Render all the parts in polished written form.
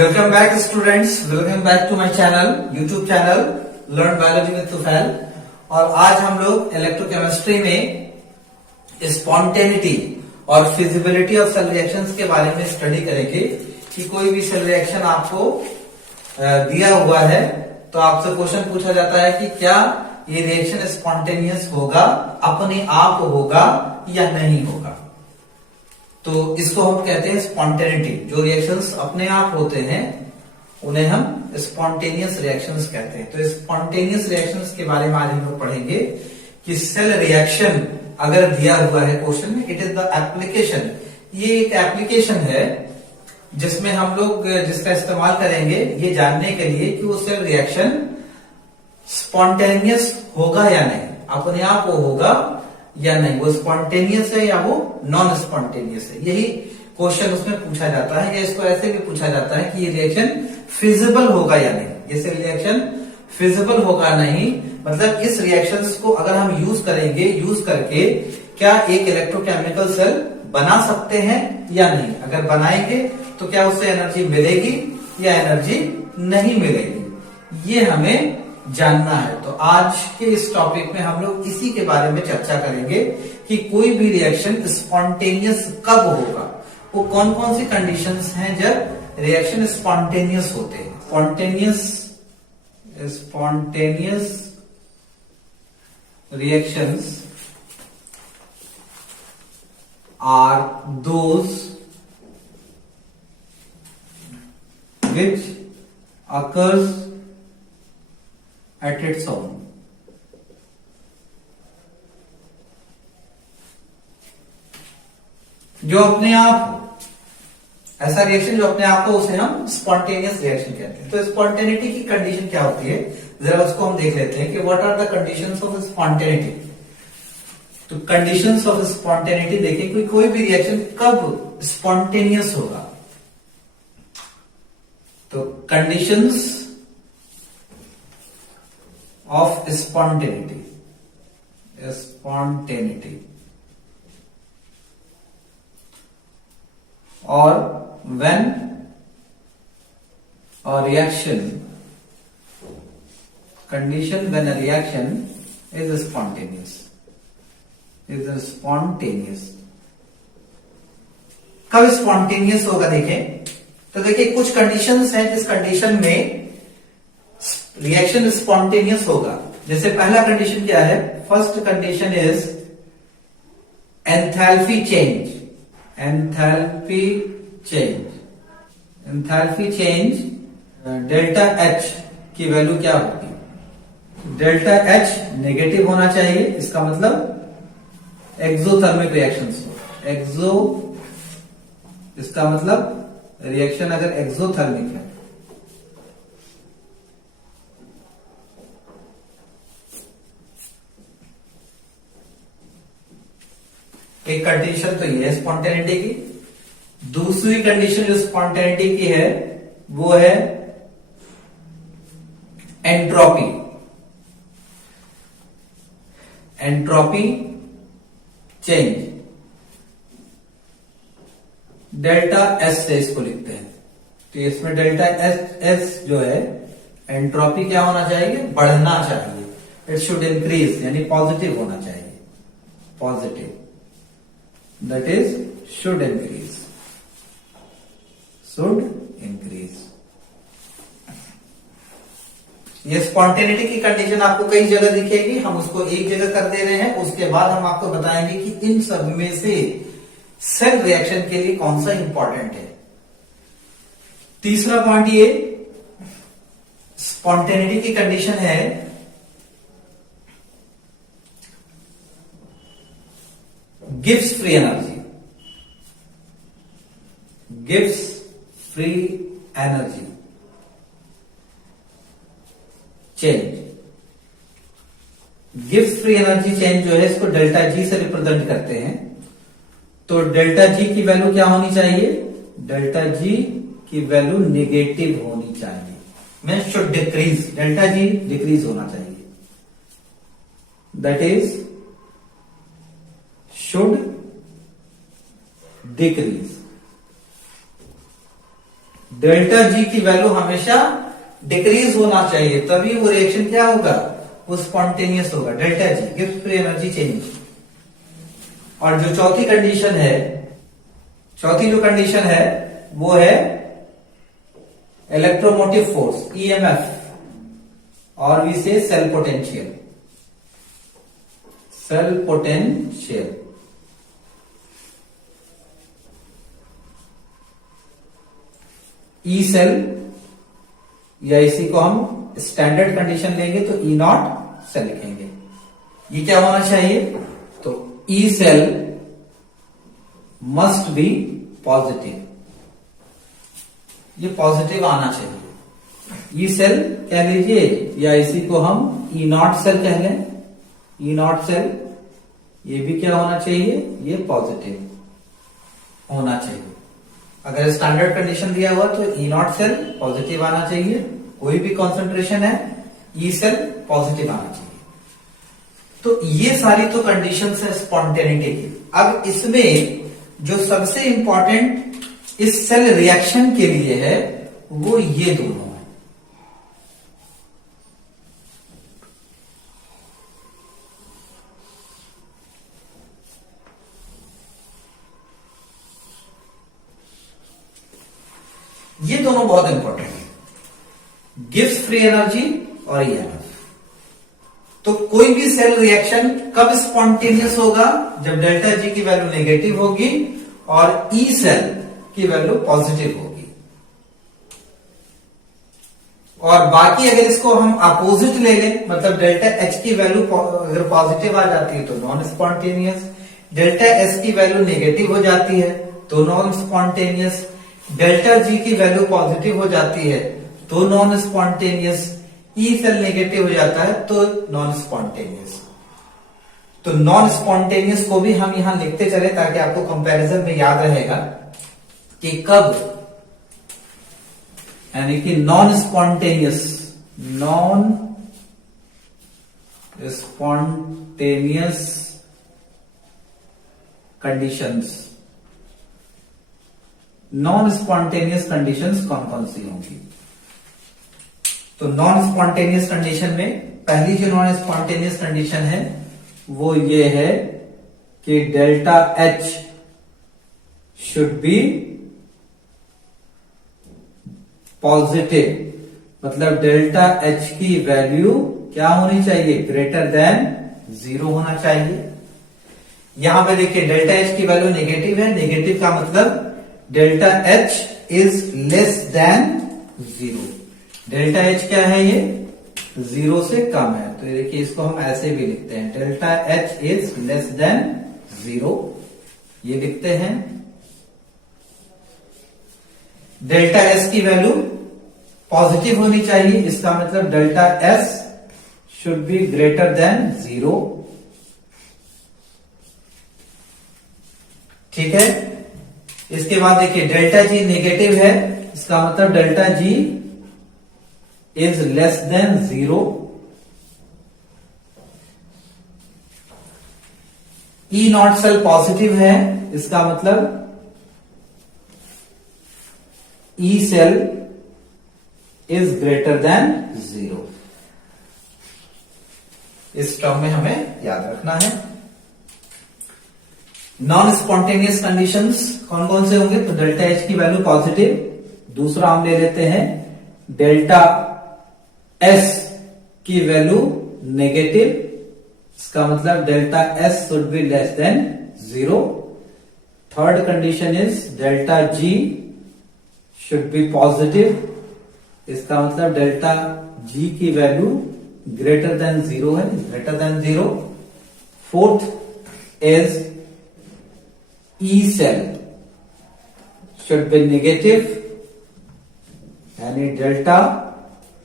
Welcome back students, welcome back to my channel, YouTube channel learn biology with Tufail. और आज हम लोग electrochemistry में स्पॉन्टेनिटी और फिजिबिलिटी ऑफ सेल रिएक्शंस के बारे में स्टडी करेंगे कि कोई भी सेल रिएक्शन आपको दिया हुआ है तो आपसे क्वेश्चन पूछा जाता है कि क्या ये रिएक्शन स्पॉन्टेनियस होगा, अपने आप होगा या नहीं होगा। तो इसको हम कहते हैं स्पॉन्टेनिटी। जो रिएक्शंस अपने आप होते हैं उन्हें हम स्पॉन्टेनियस रिएक्शंस कहते हैं। तो स्पॉन्टेनियस रिएक्शंस के बारे में आज हम लोग पढ़ेंगे कि सेल रिएक्शन अगर दिया हुआ है क्वेश्चन में, इट इज द एप्लीकेशन। ये एक एप्लीकेशन है जिसमें हम लोग जिसका इस्तेमाल करेंगे ये जानने के लिए कि वो सेल रिएक्शन स्पॉन्टेनियस होगा या नहीं, अपने आप वो होगा या नहीं, वो स्पॉन्टेनियस है या वो नॉन स्पॉन्टेनियस है। यही क्वेश्चन उसमें पूछा जाता है। या इसको ऐसे भी पूछा जाता है कि ये रिएक्शन फिजिबल होगा या नहीं। ये सेल रिएक्शन फिजिबल होगा नहीं, मतलब इस रिएक्शंस को अगर हम यूज करेंगे, यूज करके क्या एक इलेक्ट्रोकेमिकल सेल बना सकते हैं या नहीं। अगर बनाएंगे तो क्या उससे एनर्जी मिलेगी या एनर्जी नहीं मिलेगी, ये हमें जानना है। तो आज के इस टॉपिक में हम लोग इसी के बारे में चर्चा करेंगे कि कोई भी रिएक्शन स्पॉन्टेनियस कब होगा, वो कौन कौन सी कंडीशंस हैं जब रिएक्शन स्पॉन्टेनियस होते हैं। Spontaneous reactions are those which occurs at its own। जो अपने आप हो, ऐसा रिएक्शन जो अपने आप हो उसे हम स्पॉन्टेनियस रिएक्शन कहते हैं। तो स्पॉन्टेनिटी की कंडीशन क्या होती है, जरा उसको हम देख लेते हैं कि what are the conditions of spontaneity. तो कंडीशंस ऑफ स्पॉन्टेनिटी देखिए, कोई भी रिएक्शन कब स्पॉन्टेनियस होगा। तो कंडीशंस ऑफ स्पॉन्टेनिटी और when a reaction, condition when a reaction is spontaneous, कब स्पॉन्टेनियस होगा देखें। तो देखिए कुछ कंडीशंस हैं जिस कंडीशन में रिएक्शन स्पॉन्टेनियस होगा। जैसे पहला कंडीशन क्या है, first condition is enthalpy change. Enthalpy change delta H की वैल्यू क्या होगी, डेल्टा एच नेगेटिव होना चाहिए। इसका मतलब एक्सोथर्मिक रिएक्शंस हो। इसका मतलब रिएक्शन अगर एक्सोथर्मिक है, एक कंडीशन तो ये है स्पॉन्टेनिटी की। दूसरी कंडीशन जो स्पॉन्टेनिटी की है वो है एंट्रोपी चेंज। डेल्टा एस से इसको लिखते हैं। तो इसमें डेल्टा एस जो है एंट्रोपी क्या होना चाहिए, बढ़ना चाहिए। इट शुड इंक्रीज, यानी पॉजिटिव होना चाहिए। Positive, that is should increase. ये स्पॉन्टेनिटी की कंडीशन आपको कई जगह दिखेगी, हम उसको एक जगह कर दे रहे हैं। उसके बाद हम आपको बताएंगे कि इन सब में से सेल रिएक्शन के लिए कौन सा इंपॉर्टेंट है। तीसरा पॉइंट ये स्पॉन्टेनिटी की कंडीशन है gives free energy. Gives free energy change जो है इसको डेल्टा जी से रिप्रेजेंट करते हैं। तो डेल्टा जी की वैल्यू क्या होनी चाहिए, डेल्टा जी की वैल्यू नेगेटिव होनी चाहिए। Means should decrease, delta G decrease होना चाहिए। That is should decrease. Delta G की वैल्यू हमेशा डिक्रीज होना चाहिए, तभी वो रिएक्शन क्या होगा, वो स्पॉन्टेनियस होगा। Delta G gives free energy change. और जो चौथी कंडीशन है, चौथी जो कंडीशन है वो है इलेक्ट्रोमोटिव फोर्स, ईएमएफ, और वी से cell potential. Cell potential E cell, या इसी को हम स्टैंडर्ड कंडीशन लेंगे तो ई नॉट सेल लिखेंगे। ये क्या होना चाहिए, तो E cell must be positive, ये पॉजिटिव आना चाहिए। ई सेल कह लीजिए, या इसी को हम ई नॉट सेल कह लें। ई नॉट सेल ये भी क्या होना चाहिए, ये पॉजिटिव होना चाहिए। अगर स्टैंडर्ड कंडीशन दिया हुआ तो ई नॉट सेल पॉजिटिव आना चाहिए, कोई भी कॉन्सेंट्रेशन है ई सेल पॉजिटिव आना चाहिए। तो ये सारी तो कंडीशंस है स्पॉन्टेनिटी की। अब इसमें जो सबसे इंपॉर्टेंट इस सेल रिएक्शन के लिए है वो ये दोनों है। ये दोनों बहुत इंपॉर्टेंट है, गिव्स फ्री एनर्जी और ईएमएफ। तो कोई भी सेल रिएक्शन कब स्पॉन्टेनियस होगा, जब डेल्टा जी की वैल्यू नेगेटिव होगी और ई सेल की वैल्यू पॉजिटिव होगी। और बाकी अगर इसको हम अपोजिट ले लें, मतलब डेल्टा एच की वैल्यू अगर पॉजिटिव आ जाती है तो नॉन स्पॉन्टेनियस, डेल्टा एस की वैल्यू नेगेटिव हो जाती है तो नॉन स्पॉन्टेनियस, डेल्टा जी की वैल्यू पॉजिटिव हो जाती है तो non spontaneous, E cell negative हो जाता है तो नॉन स्पॉन्टेनियस। तो नॉन स्पॉन्टेनियस को भी हम यहां लिखते चले ताकि आपको कंपैरिजन में याद रहेगा कि कब, यानी कि non spontaneous, non spontaneous conditions, non spontaneous conditions कौन कौन सी होंगी। तो नॉन स्पॉन्टेनियस कंडीशन में पहली जो नॉन स्पॉन्टेनियस कंडीशन है वो ये है कि delta H should be positive, मतलब डेल्टा एच की वैल्यू क्या होनी चाहिए, ग्रेटर देन 0 होना चाहिए। यहां पे देखिए डेल्टा एच की वैल्यू नेगेटिव है, नेगेटिव का मतलब delta H is less than 0। Delta H क्या है, ये 0 से कम है, तो देखिए इसको हम ऐसे भी लिखते हैं, delta H is less than 0, ये लिखते हैं। डेल्टा एस की वैल्यू पॉजिटिव होनी चाहिए, इसका मतलब delta S should be greater than 0। ठीक है, इसके बाद देखिए डेल्टा जी नेगेटिव है, इसका मतलब delta G is less than 0। E not cell positive है, इसका मतलब E cell is greater than 0। इस टर्म में हमें याद रखना है। नॉन स्पॉन्टेनियस कंडीशंस कौन कौन से होंगे, तो डेल्टा एच की वैल्यू पॉजिटिव, दूसरा हम ले लेते हैं डेल्टा एस की वैल्यू नेगेटिव, इसका मतलब delta S should be less than 0। Third condition is delta G should be positive, इसका मतलब डेल्टा जी की वैल्यू ग्रेटर देन 0 है, greater than 0। Fourth is E cell should be negative, यानी delta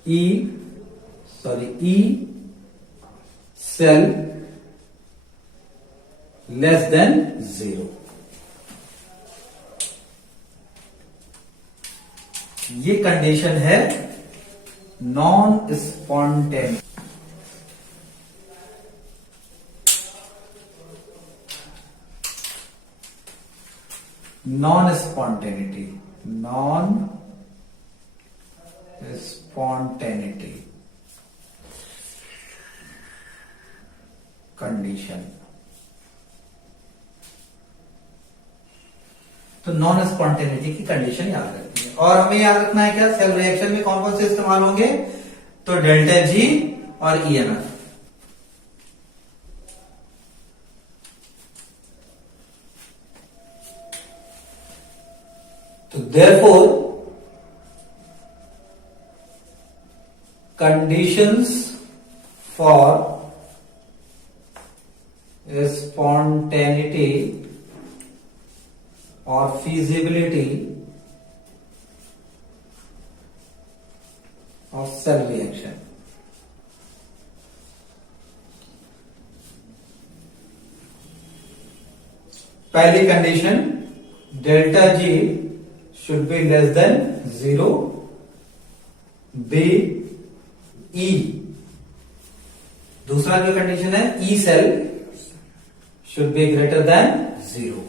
E cell less than 0। ये condition है non spontaneous. Non spontaneity, non spontaneity condition. तो non spontaneity की condition याद रखनी है। और हमें याद रखना है क्या, सेल रिएक्शन में कौन कौन से इस्तेमाल होंगे, तो डेल्टा जी और ईएमएफ। तो therefore conditions for spontaneity or feasibility of cell reaction. पहली condition, delta G should be less than 0, B E. दूसरा जो कंडीशन है, E cell should be greater than 0।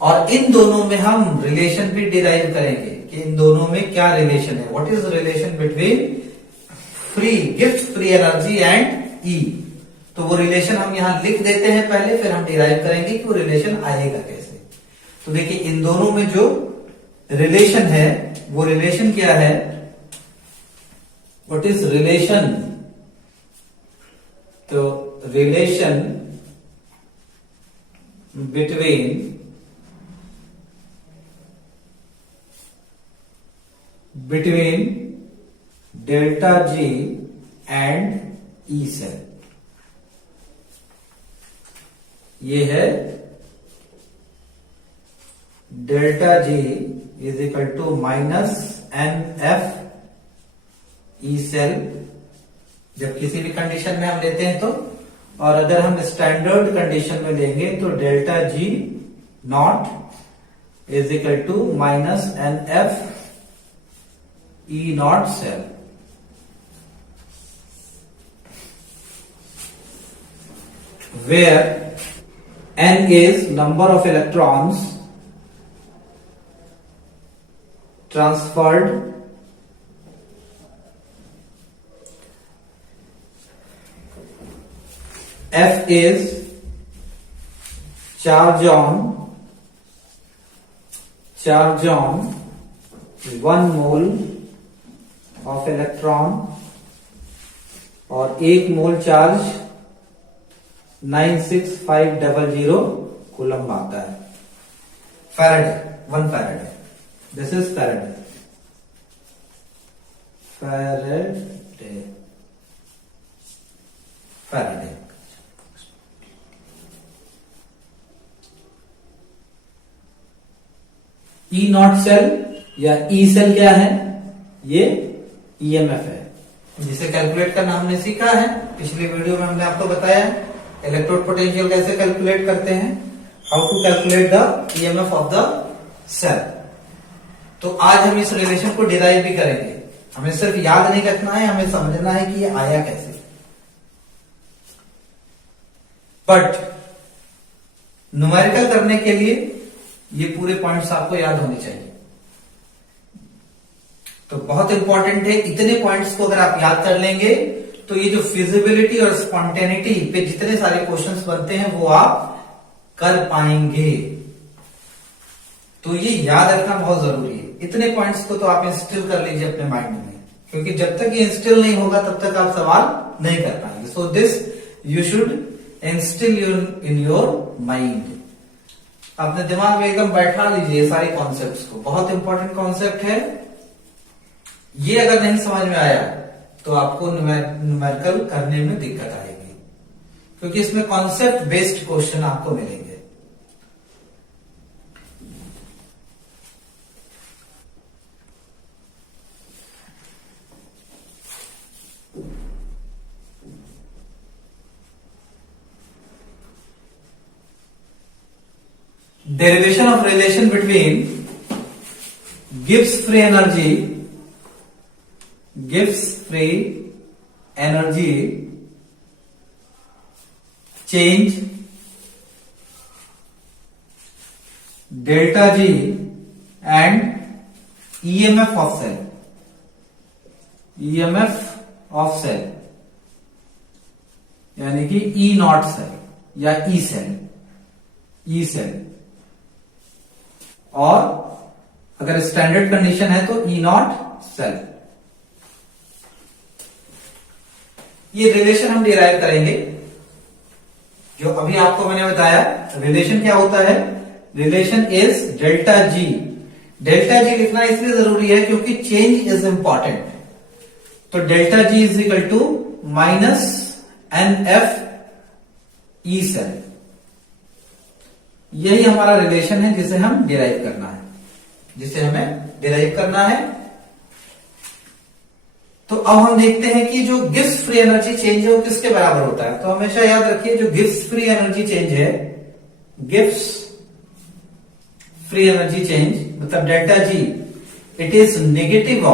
और इन दोनों में हम रिलेशन भी डिराइव करेंगे कि इन दोनों में क्या रिलेशन है, what is relation between free gift free energy and E. तो वो रिलेशन हम यहां लिख देते हैं पहले, फिर हम डिराइव करेंगे कि वो रिलेशन आएगा कैसे। तो देखिए इन दोनों में जो रिलेशन है वो रिलेशन क्या है, व्हाट इज रिलेशन, तो relation between delta G and E cell, ये है delta G is equal to minus NF E cell, जब किसी भी कंडीशन में हम लेते हैं तो। और अगर हम स्टैंडर्ड कंडीशन में लेंगे तो delta G not is equal to minus NF E not cell. where n is number of electrons transferred F is charge on 1 mole of electron और 1 मोल चार्ज 96500 कूलम्ब आता है। Faraday, 1 faraday, this is faraday. E not cell या E cell क्या है, ये EMF है जिसे calculate करना हमने सीखा है। पिछली वीडियो में हमने आपको बताया इलेक्ट्रोड पोटेंशियल कैसे कैलकुलेट करते हैं, how to calculate the EMF of the cell. तो आज हम इस रिलेशन को डिराइव भी करेंगे। हमें सिर्फ याद नहीं रखना है, हमें समझना है कि ये आया कैसे। बट न्यूमेरिकल करने के लिए ये पूरे पॉइंट्स आपको याद होने चाहिए। तो बहुत इंपॉर्टेंट है, इतने पॉइंट्स को अगर आप याद कर लेंगे तो ये जो फिजिबिलिटी और स्पॉन्टेनिटी पे जितने सारे क्वेश्चंस बनते हैं वो आप कर पाएंगे। तो ये याद रखना बहुत जरूरी है। इतने पॉइंट्स को तो आप इंस्टिल कर लीजिए अपने माइंड में, क्योंकि जब तक ये इंस्टिल नहीं होगा तब तक आप सवाल नहीं कर पाएंगे। So this you should instil in your mind. अपने दिमाग में एकदम बैठा लीजिए सारे कॉन्सेप्ट्स को, बहुत इंपॉर्टेंट कॉन्सेप्ट है। ये अगर नहीं समझ में आया तो आपको न्यूमेरिकल करने में दिक्कत आएगी, क्योंकि इसमें कॉन्सेप्ट बेस्ड क्वेश्चन आपको मिलेंगे। Derivation of relation between Gibbs free energy change delta G and EMF of cell। EMF of cell यानी कि ई नॉट सेल या ई सेल, ई सेल। और अगर स्टैंडर्ड कंडीशन है तो ई नॉट सेल। ये रिलेशन हम डिराइव करेंगे जो अभी आपको मैंने बताया। रिलेशन क्या होता है? Relation is delta G. Delta G लिखना इसलिए जरूरी है क्योंकि चेंज इज इंपॉर्टेंट। तो delta G is equal to minus N F E cell. यही हमारा रिलेशन है जिसे हम डिराइव करना है, जिसे हमें डिराइव करना है। तो अब हम देखते हैं कि जो गिब्स फ्री एनर्जी चेंज है वो किसके बराबर होता है। तो हमेशा याद रखिए जो गिब्स फ्री एनर्जी चेंज है, गिब्स फ्री एनर्जी चेंज मतलब delta ji, it is negative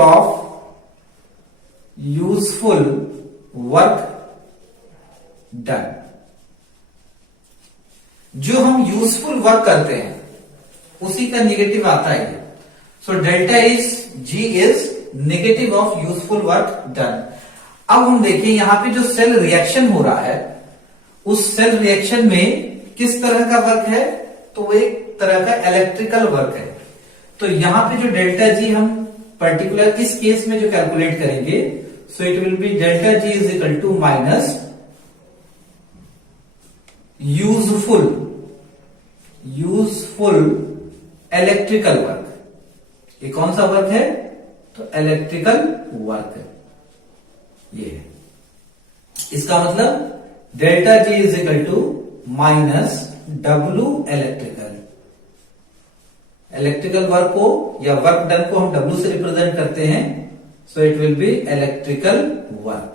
of useful work done. जो हम यूजफुल वर्क करते हैं उसी का नेगेटिव आता है। So delta is G is negative of useful work done. अब हम देखिए यहां पे जो सेल रिएक्शन हो रहा है उस सेल रिएक्शन में किस तरह का वर्क है? तो वो एक तरह का इलेक्ट्रिकल वर्क है। तो यहां पे जो डेल्टा जी हम पर्टिकुलर इस केस में जो कैलकुलेट करेंगे, so it will be delta G is equal to minus useful electrical work. ये कौन सा वर्क है? तो इलेक्ट्रिकल वर्क है ये है। इसका मतलब delta G is equal to minus W electrical. Electrical work को या वर्क डन को हम डब्ल्यू से रिप्रेजेंट करते हैं, सो it will B electrical work.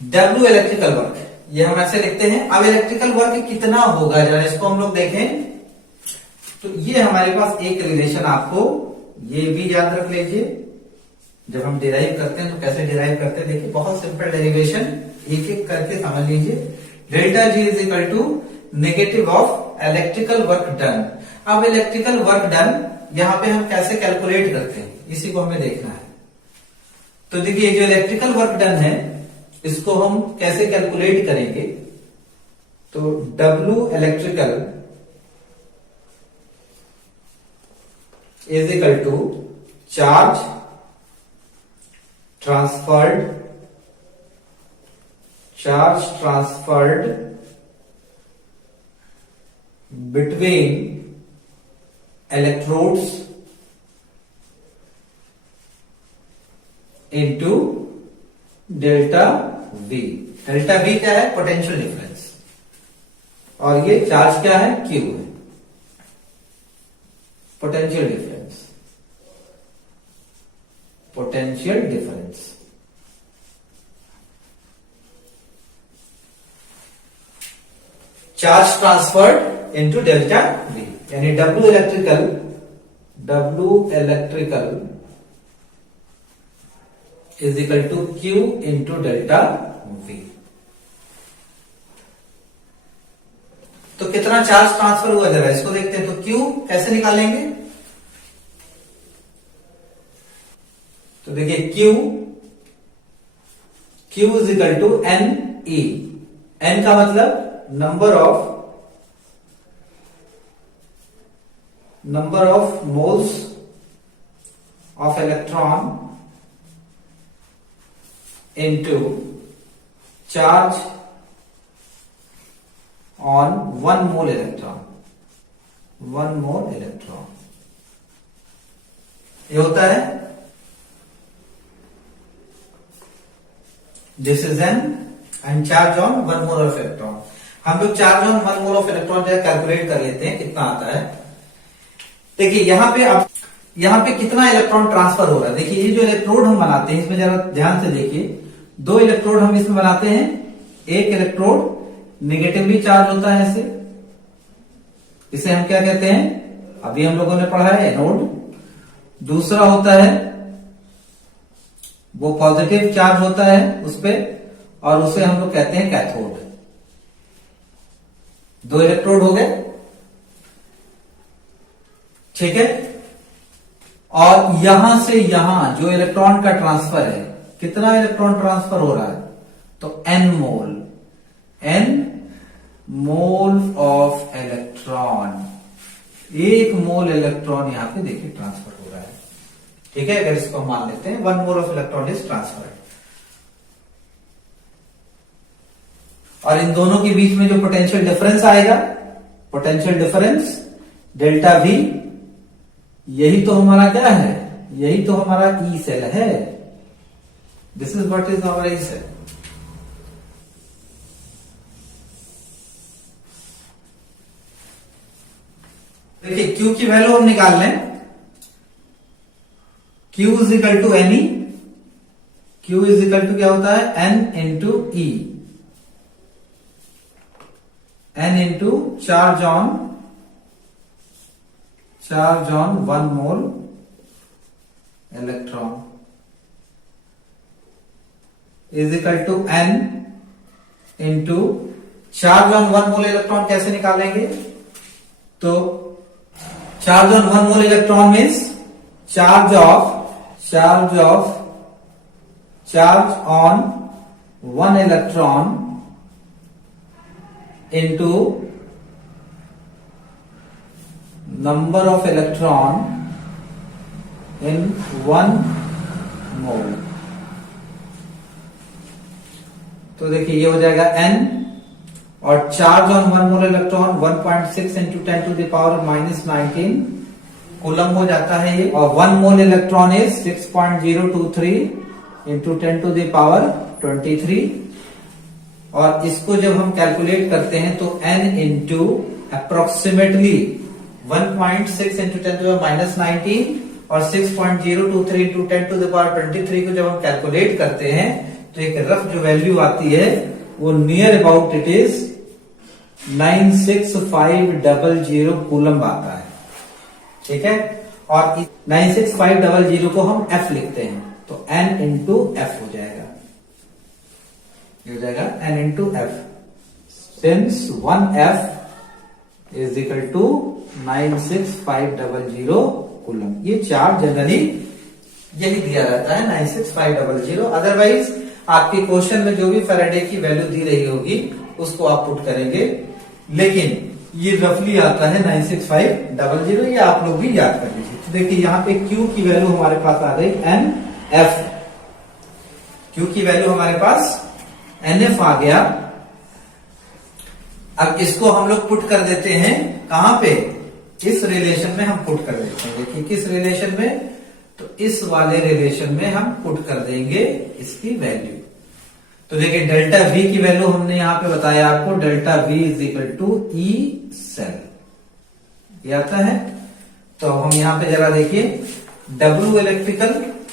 W electrical work ये हम ऐसे लिखते हैं। अब इलेक्ट्रिकल वर्क कितना होगा जरा इसको हम लोग देखें। तो ये हमारे पास एक रिलेशन, आपको ये भी याद रख लीजिए। जब हम डिराइव करते हैं तो कैसे डिराइव करते हैं, देखिए बहुत सिंपल डेरिवेशन, एक एक करके समझ लीजिए। Delta G is equal to negative of electrical work done. अब इलेक्ट्रिकल वर्क डन यहां पे हम कैसे कैलकुलेट करते हैं इसी को हमें देखना है। तो देखिए जो इलेक्ट्रिकल वर्क डन है इसको हम कैसे कैलकुलेट करेंगे। तो W electrical is equal to charge transferred between electrodes into delta V। Delta V क्या है? Potential difference. और ये चार्ज क्या है? Q है, potential difference. Potential difference charge transferred into delta V, यानी W electrical is equal to Q into delta V। तो कितना चार्ज ट्रांसफर हुआ जरा इसको देखते हैं। तो Q कैसे निकालेंगे? तो देखिए Q इज इक्वल टू NE। N का मतलब number of moles of electron into charge on one mole electron। ये होता है this is N and charge on one mole of electron. हम लोग charge on one mole of electron जो है कैलकुलेट कर लेते हैं कितना आता है। देखिए यहां पे कितना इलेक्ट्रॉन ट्रांसफर हो रहा है। देखिए ये जो इलेक्ट्रोड हम बनाते हैं इसमें जरा ध्यान से देखिए, दो इलेक्ट्रोड हम इसमें बनाते हैं। एक इलेक्ट्रोड नेगेटिवली चार्ज होता है इसे हम क्या कहते हैं? अभी हम लोगों ने पढ़ा है एनोड। दूसरा होता है वो पॉजिटिव चार्ज होता है उस पे, और उसे हम लोग कहते हैं कैथोड। दो इलेक्ट्रोड हो गए, ठीक है। और यहां से यहां जो इलेक्ट्रॉन का ट्रांसफर है, कितना इलेक्ट्रॉन ट्रांसफर हो रहा है, तो n mole, n mole of electron, 1 mole electron यहां पे देखिए ट्रांसफर हो रहा है। ठीक है, अगर इसको मान लेते हैं 1 mole of electron is transferred. और इन दोनों के बीच में जो पोटेंशियल डिफरेंस आएगा, पोटेंशियल डिफरेंस डेल्टा वी, यही तो हमारा क्या है, यही तो हमारा ई सेल है। This is what is our E cell. देखिए Q की वैल्यू हम निकाल लें। Q is equal to N E, Q is equal to क्या होता है, N into E, N into charge on 1 mole electron is equal to N into charge on 1 mole electron. कैसे निकालेंगे, तो charge on 1 mole electron means charge on 1 electron into number of electron in 1 mole। तो देखिए ये हो जाएगा n, और charge on 1 mole electron 1.6 into 10 to the power -19 coulomb हो जाता है ये, और 1 mole electron is 6.023 into 10 to the power 23। और इसको जब हम कैलकुलेट करते हैं तो n into approximately 1.6 into 10 to -19 और 6.023 इंटू 10 टू द पावर 23 को जब हम कैलकुलेट करते हैं तो एक रफ जो वैल्यू आती है वो near about it is 96500 coulomb आता है। ठीक है, और 96500 को हम f लिखते हैं, तो n इंटू f हो जाएगा, हो जाएगा n into F, since 1f is equal to 96500 coulomb. ये चार्ज जनरली यही दिया रहता है 96500। अदरवाइज आपके क्वेश्चन में जो भी फैराडे की वैल्यू दी रही होगी उसको आप पुट करेंगे, लेकिन ये रफली आता है 96500, ये आप लोग भी याद कर लीजिए। तो देखिए यहाँ पे Q की वैल्यू हमारे पास आ गई NF, Q की वैल्यू हमारे पास NF आ गया। अब इसको हम लोग पुट कर देते हैं कहां पे, इस रिलेशन में हम पुट कर देते हैं। देखिए किस रिलेशन में, तो इस वाले रिलेशन में हम पुट कर देंगे इसकी वैल्यू। तो देखिए डेल्टा V की वैल्यू हमने यहां पे बताया आपको, delta V is equal to E cell, ये आता है। तो हम यहां पे जरा देखिए W इलेक्ट्रिकल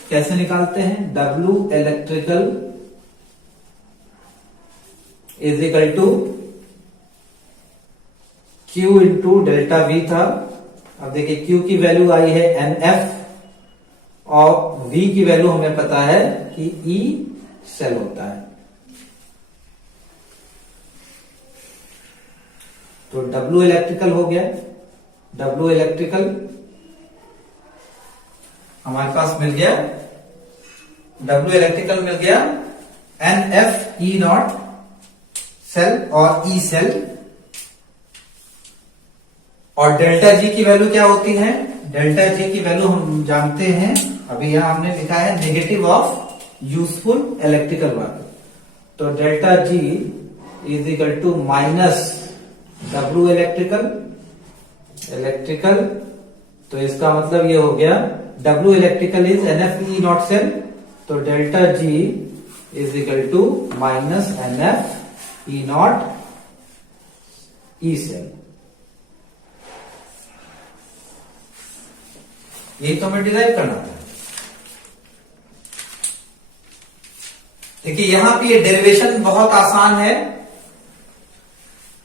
कैसे निकालते हैं, W electrical is equal to Q into delta V था। अब देखिए Q की वैल्यू आई है NF और V की वैल्यू हमें पता है कि E सेल होता है। तो W इलेक्ट्रिकल हो गया, W इलेक्ट्रिकल हमारे पास मिल गया, W इलेक्ट्रिकल मिल गया NF E नॉट सेल और ई सेल। और डेल्टा जी की वैल्यू क्या होती है, डेल्टा जी की वैल्यू हम जानते हैं, अभी यहां हमने लिखा है negative of useful electrical work. तो delta G is equal to minus W electrical, तो इसका मतलब ये हो गया W electrical is NF E not cell, तो delta G is equal to minus NF E naught E cell. यही तो हमें डिराइव करना था। देखिए यहां पे ये डेरिवेशन बहुत आसान है,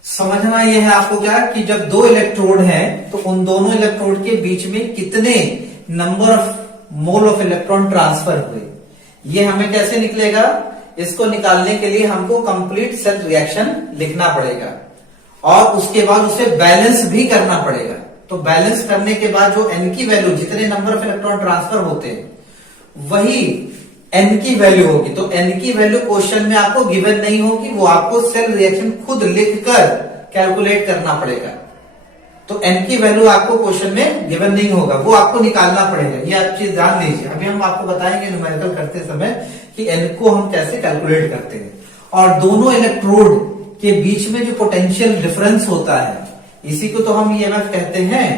समझना यह है आपको क्या कि जब दो इलेक्ट्रोड हैं तो उन दोनों इलेक्ट्रोड के बीच में कितने number of mole of electron transfer हुए, ये हमें कैसे निकलेगा, इसको निकालने के लिए हमको कंप्लीट सेल रिएक्शन लिखना पड़ेगा और उसके बाद उसे बैलेंस भी करना पड़ेगा। तो बैलेंस करने के बाद जो n की वैल्यू, जितने नंबर ऑफ इलेक्ट्रॉन ट्रांसफर होते हैं वही n की वैल्यू होगी। तो n की वैल्यू क्वेश्चन में आपको गिवन नहीं होगी, वो आपको सेल रिएक्शन खुद लिखकर कैलकुलेट करना पड़ेगा। तो n की वैल्यू आपको क्वेश्चन में गिवन नहीं होगा, वो आपको निकालना पड़ेगा। ये आप चीज जान लीजिए। अभी हम आपको बताएंगे न्यूमेरिकल करते समय कि n को हम कैसे कैलकुलेट करते हैं। और दोनों इलेक्ट्रोड के बीच में जो पोटेंशियल डिफरेंस होता है, इसी को तो हम ईएमएफ कहते हैं।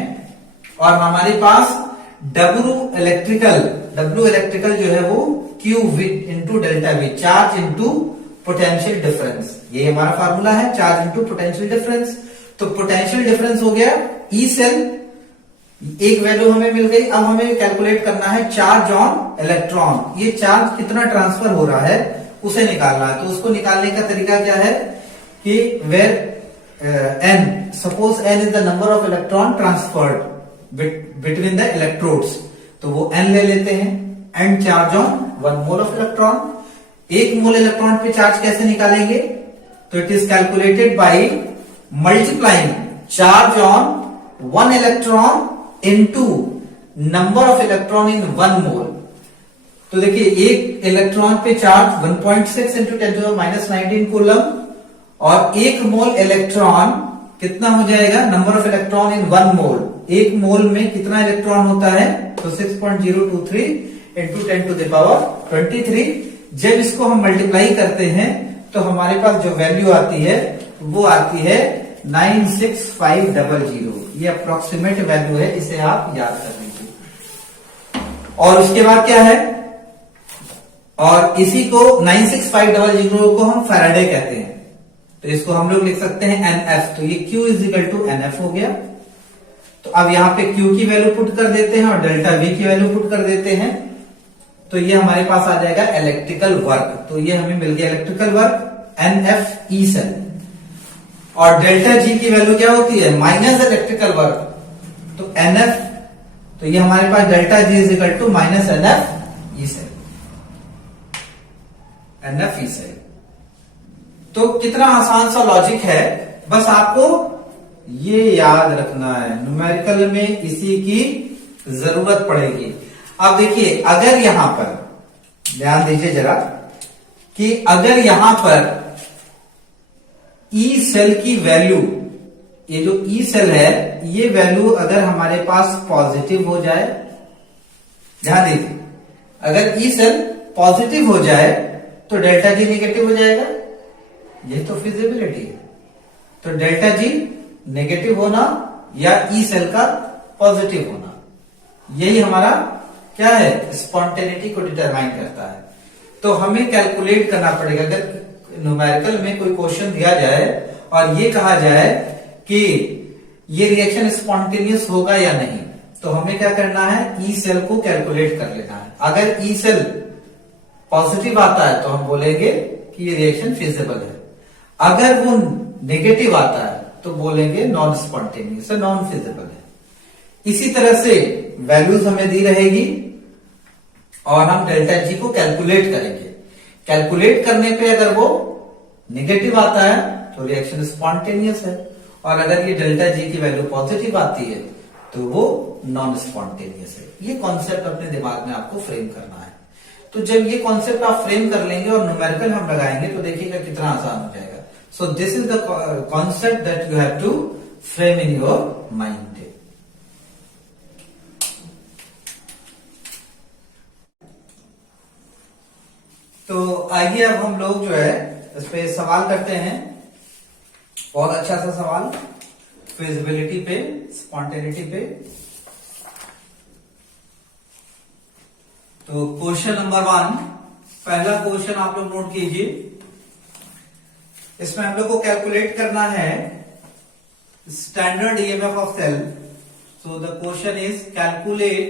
और हमारे पास W इलेक्ट्रिकल जो है वो Q into delta we, charge into potential difference, ये हमारा फार्मूला है, चार्ज इंटू पोटेंशियल डिफरेंस। तो पोटेंशियल डिफरेंस हो गया ई सेल, एक वैल्यू हमें मिल गई। अब हमें कैलकुलेट करना है चार्ज ऑन इलेक्ट्रॉन, ये चार्ज कितना ट्रांसफर हो रहा है उसे निकालना है। तो उसको निकालने का तरीका क्या है कि where n, suppose n is the number of electron transferred between the electrodes, तो वो n ले लेते हैं, and charge on 1 mole of electron. 1 mole electron पे चार्ज कैसे निकालेंगे? तो it is calculated by multiplying charge on 1 electron into number of electron in 1 mole. तो देखिए, एक इलेक्ट्रॉन पे चार्ज 1.6 इंटू 10⁻⁻19 कूलम, और 1 मोल इलेक्ट्रॉन कितना हो जाएगा? नंबर ऑफ इलेक्ट्रॉन इन 1 मोल। 1 मोल में कितना इलेक्ट्रॉन होता है? तो 6.023 इंटू 10⁻23। जब इसको हम मल्टीप्लाई करते हैं तो हमारे पास जो वैल्यू आती है वो आती है 96500। ये अप्रोक्सीमेट वैल्यू है, इसे आप याद कर लीजिए। और उसके बाद क्या है? और इसी को 96500 को हम फैराडे कहते हैं, तो इसको हम लोग लिख सकते हैं NF। तो ये Q is equal to NF हो गया। तो अब यहां पे Q की वैल्यू पुट कर देते हैं और डेल्टा V की वैल्यू पुट कर देते हैं, तो ये हमारे पास आ जाएगा इलेक्ट्रिकल वर्क। तो ये हमें मिल गया electrical work NF E cell. और डेल्टा G की वैल्यू क्या होती है? माइनस इलेक्ट्रिकल वर्क, तो NF, तो ये हमारे पास delta G is equal to minus NF E cell, NF E cell. तो कितना आसान सा लॉजिक है, बस आपको ये याद रखना है, न्यूमेरिकल में इसी की जरूरत पड़ेगी। अब देखिए, अगर यहां पर ध्यान दीजिए जरा कि अगर यहां पर ई सेल की वैल्यू, ये जो ई सेल है, ये वैल्यू अगर हमारे पास पॉजिटिव हो जाए, ध्यान दीजिए, अगर ई सेल पॉजिटिव हो जाए तो डेल्टा जी नेगेटिव हो जाएगा। ये तो फिजिबिलिटी है। तो डेल्टा जी नेगेटिव होना या ई सेल का पॉजिटिव होना, यही हमारा क्या है? स्पॉन्टेनिटी को डिटरमाइन करता है। तो हमें कैलकुलेट करना पड़ेगा। अगर न्यूमेरिकल में कोई क्वेश्चन दिया जाए और ये कहा जाए कि ये रिएक्शन स्पॉन्टेनियस होगा या नहीं, तो हमें क्या करना है? ई सेल को कैलकुलेट कर लेना है। अगर ई सेल पॉजिटिव आता है तो हम बोलेंगे कि ये रिएक्शन फिजिबल है। अगर वो नेगेटिव आता है तो बोलेंगे नॉन स्पॉन्टेनियस है, नॉन फिजिबल है। इसी तरह से वैल्यूज हमें दी रहेगी और हम डेल्टा जी को कैलकुलेट करेंगे। कैलकुलेट करने पे अगर वो नेगेटिव आता है तो रिएक्शन स्पॉन्टेनियस है, और अगर ये डेल्टा जी की वैल्यू पॉजिटिव आती है तो वो नॉन स्पॉन्टेनियस है। ये कॉन्सेप्ट अपने दिमाग में आपको फ्रेम करना है। तो जब ये कॉन्सेप्ट आप फ्रेम कर लेंगे और न्यूमेरिकल हम लगाएंगे तो देखिएगा कितना आसान हो जाएगा। So this is the concept that you have to frame in your mind. तो आइए अब हम लोग जो है इस पे सवाल करते हैं। बहुत अच्छा सा सवाल, फिजिबिलिटी पे, स्पॉन्टेनिटी पे। तो क्वेश्चन नंबर 1, पहला क्वेश्चन आप लोग नोट कीजिए। इसमें हम लोग को कैलकुलेट करना है standard EMF of cell. So the question is calculate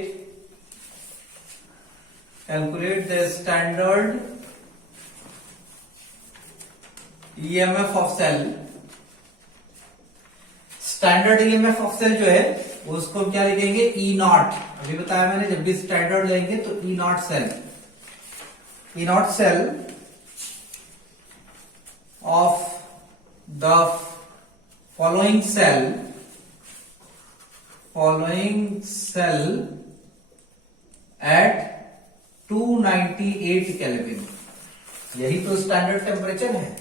the standard EMF of cell. Standard EMF of cell जो है उसको हम क्या लिखेंगे? E naught. अभी बताया मैंने, जब भी स्टैंडर्ड लेंगे तो E not cell, E not cell of the following cell following cell at 298 kelvin, यही तो स्टैंडर्ड टेम्परेचर है,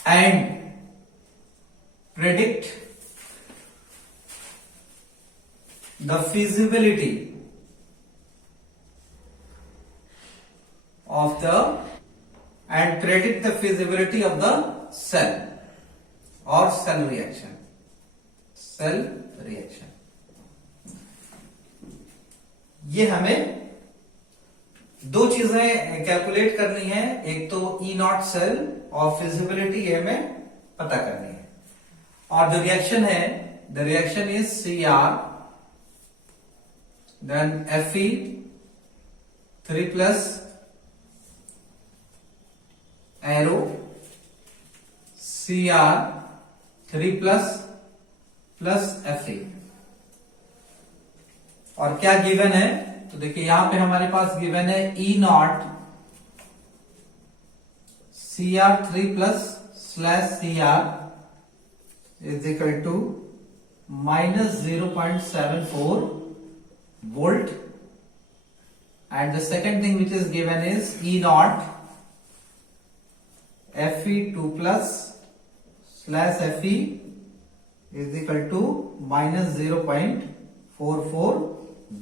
and predict the feasibility of the cell or cell reaction. ये हमें दो चीजें कैलकुलेट करनी है, एक तो ई नॉट सेल और फिजिबिलिटी, ये हमें पता करनी है। और जो रिएक्शन है, the reaction is CR then Fe3+ arrow Cr3+ Fe। और क्या गिवन है, तो देखिए यहां पे हमारे पास गिवन है E not Cr3+/Cr is equal to -0.74 volt, and the second thing which is given is E naught Fe2+/Fe is equal to -0.44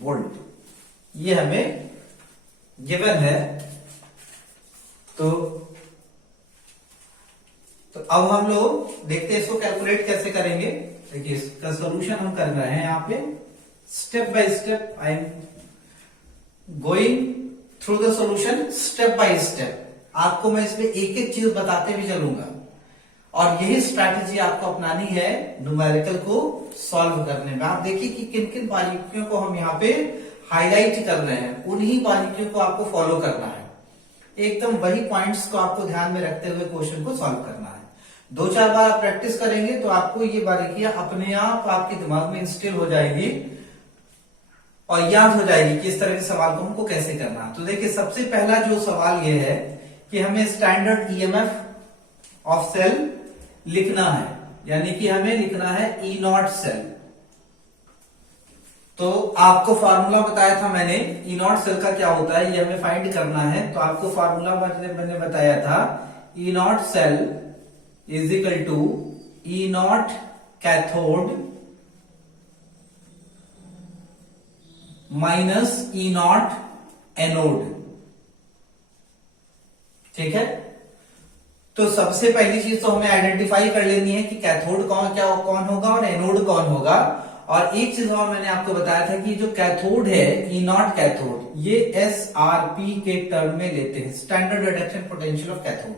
volt। ये हमें गिवन है। तो अब हम लोग देखते हैं इसको कैलकुलेट कैसे करेंगे। देखिए इसका सॉल्यूशन हम कर रहे हैं यहाँ पे step by step. I am going through the solution step by step. आपको मैं इसमें एक एक चीज बताते भी चलूंगा, और यही स्ट्रैटेजी आपको अपनानी है न्यूमेरिकल को सॉल्व करने में। आप देखिए कि किन किन बारीकियों को हम यहाँ पे हाईलाइट कर रहे हैं, उन्हीं बारीकियों को आपको फॉलो करना है। एकदम वही पॉइंट्स को आपको ध्यान में रखते हुए क्वेश्चन को सॉल्व करना है। 2-4 बार आप प्रैक्टिस करेंगे तो आपको ये बारीकियां अपने आप आपके दिमाग में इंस्टॉल हो जाएगी और याद हो जाएगी कि इस तरह के सवाल को हमको कैसे करना है। तो देखिए सबसे पहला जो सवाल ये है कि हमें स्टैंडर्ड ईएमएफ ऑफ सेल लिखना है, यानी कि हमें लिखना है ई नॉट सेल। तो आपको फार्मूला बताया था मैंने, ई नॉट सेल का क्या होता है ये हमें फाइंड करना है। तो आपको फार्मूला मैंने बताया था, E not cell is equal to E naught cathode minus E naught anode. ठीक है, तो सबसे पहली चीज तो हमें आइडेंटिफाई कर लेनी है कि कैथोड कौन होगा और एनोड कौन होगा। और एक चीज और मैंने आपको बताया था कि जो कैथोड है ई नॉट कैथोड, ये SRP के टर्म में लेते हैं, standard reduction potential of cathode.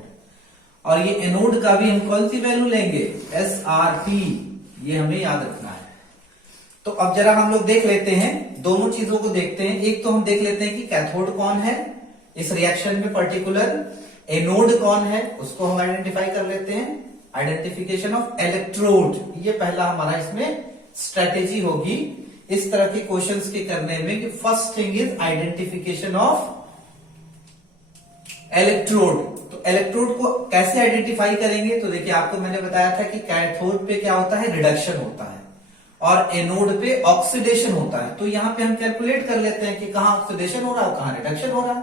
और ये एनोड का भी हम कौन सी वैल्यू लेंगे, SRP, ये हमें याद रखना है। तो अब जरा हम लोग देख लेते हैं, दोनों चीजों को देखते हैं। एक तो हम देख लेते हैं कि कैथोड कौन है इस रिएक्शन में पर्टिकुलर, एनोड कौन है उसको हम आइडेंटिफाई कर लेते हैं। आइडेंटिफिकेशन ऑफ इलेक्ट्रोड, ये पहला हमारा इसमें स्ट्रेटेजी होगी इस तरह के क्वेश्चंस के करने में, कि first thing is identification of electrode. तो इलेक्ट्रोड को कैसे आइडेंटिफाई करेंगे, तो देखिए आपको मैंने बताया था कि कैथोड पे क्या होता है, रिडक्शन होता है, और एनोड पे ऑक्सीडेशन होता है। तो यहां पे हम कैलकुलेट कर लेते हैं कि कहां ऑक्सीडेशन हो रहा है और कहां रिडक्शन हो रहा है।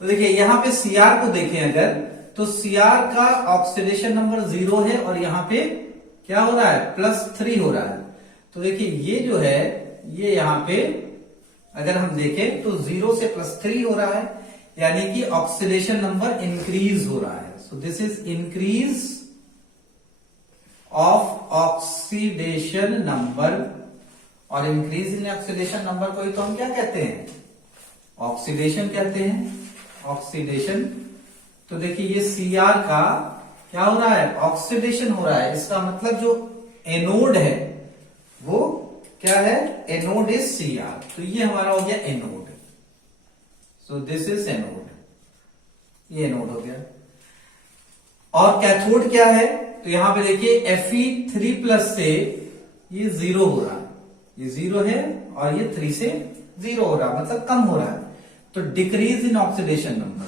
तो देखिए यहां पे Cr को देखें अगर, तो Cr का ऑक्सीडेशन नंबर 0 है और यहां पे क्या हो रहा है, +3 हो रहा है। तो देखिए ये जो है ये यहां पे अगर हम देखें तो 0 से +3 हो रहा है, यानी कि ऑक्सीडेशन नंबर इंक्रीज हो रहा है। सो this is increase of oxidation number, और इंक्रीज इन ऑक्सीडेशन नंबर को ही तो हम क्या कहते हैं, ऑक्सीडेशन कहते हैं, ऑक्सीडेशन। तो देखिए ये Cr का क्या हो रहा है, ऑक्सीडेशन हो रहा है। इसका मतलब जो एनोड है वो क्या है, एनोड इज Cr। तो ये हमारा हो गया anode. So this is anode, ये एनोड हो गया। और कैथोड क्या है, तो यहां पे देखिए Fe3+ से ये 0 हो रहा है, ये 0 है और ये 3 से 0 हो रहा है, मतलब कम हो रहा है। तो डिक्रीज इन ऑक्सीडेशन नंबर,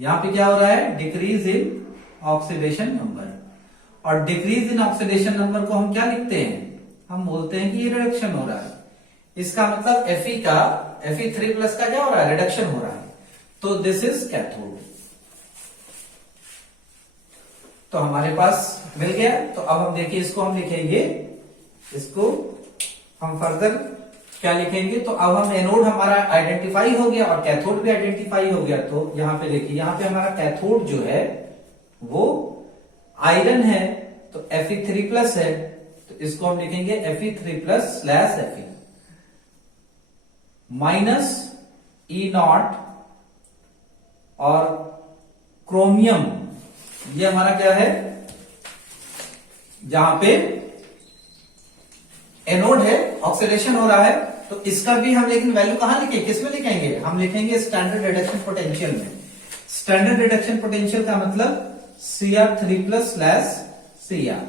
यहां पे क्या हो रहा है, डिक्रीज इन ऑक्सीडेशन नंबर। और डिक्रीज इन ऑक्सीडेशन नंबर को हम क्या लिखते हैं, हम बोलते हैं कि ये रिडक्शन हो रहा है। इसका मतलब Fe3+ का क्या हो रहा है, रिडक्शन हो रहा है। तो दिस इज कैथोड। तो हमारे पास मिल गया। तो अब हम देखिए इसको हम लिखेंगे, इसको हम फर्दर क्या लिखेंगे। तो अब हम एनोड हमारा आइडेंटिफाई हो गया और कैथोड भी आइडेंटिफाई हो गया। तो यहां पे देखिए, यहां पे हमारा कैथोड जो है वो आयरन है, तो Fe3+ है, तो इसको हम लिखेंगे Fe3+/Fe माइनस E0 और क्रोमियम, ये हमारा क्या है, जहां पे एनोड है, ऑक्सीडेशन हो रहा है, तो इसका भी हम लेकिन वैल्यू कहां लिखेंगे, किसमें लिखेंगे, हम लिखेंगे स्टैंडर्ड रिडक्शन पोटेंशियल में। स्टैंडर्ड रिडक्शन पोटेंशियल का मतलब Cr3+/Cr।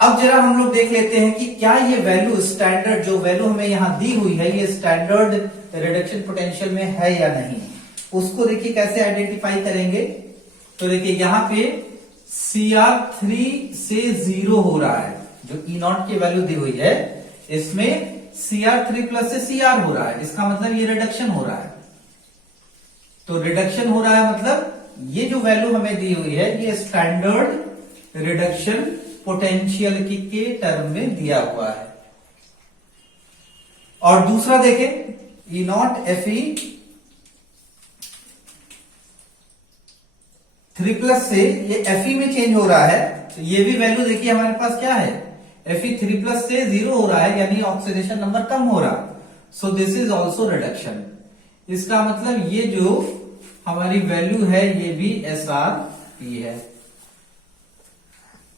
अब जरा हम लोग देख लेते हैं कि क्या ये वैल्यू, स्टैंडर्ड जो वैल्यू हमें यहां दी हुई है, ये स्टैंडर्ड रिडक्शन पोटेंशियल में है या नहीं। उसको देखिए कैसे आइडेंटिफाई करेंगे। तो देखिए यहां पे Cr3 से 0 हो रहा है, जो E0 की वैल्यू दी हुई है, इसमें Cr3+ से Cr हो रहा है, इसका मतलब ये रिडक्शन हो रहा है। तो रिडक्शन हो रहा है मतलब ये जो वैल्यू हमें दी हुई है, ये स्टैंडर्ड रिडक्शन पोटेंशियल की के टर्म में दिया हुआ है। और दूसरा देखें, E0 Fe3+ से ये Fe में चेंज हो रहा है, तो ये भी वैल्यू देखिए हमारे पास क्या है, Fe3+ से 0 हो रहा है, यानी ऑक्सीडेशन नंबर कम हो रहा। सो दिस इज ऑल्सो रिडक्शन। इसका मतलब ये जो हमारी वैल्यू है, ये भी Srp है।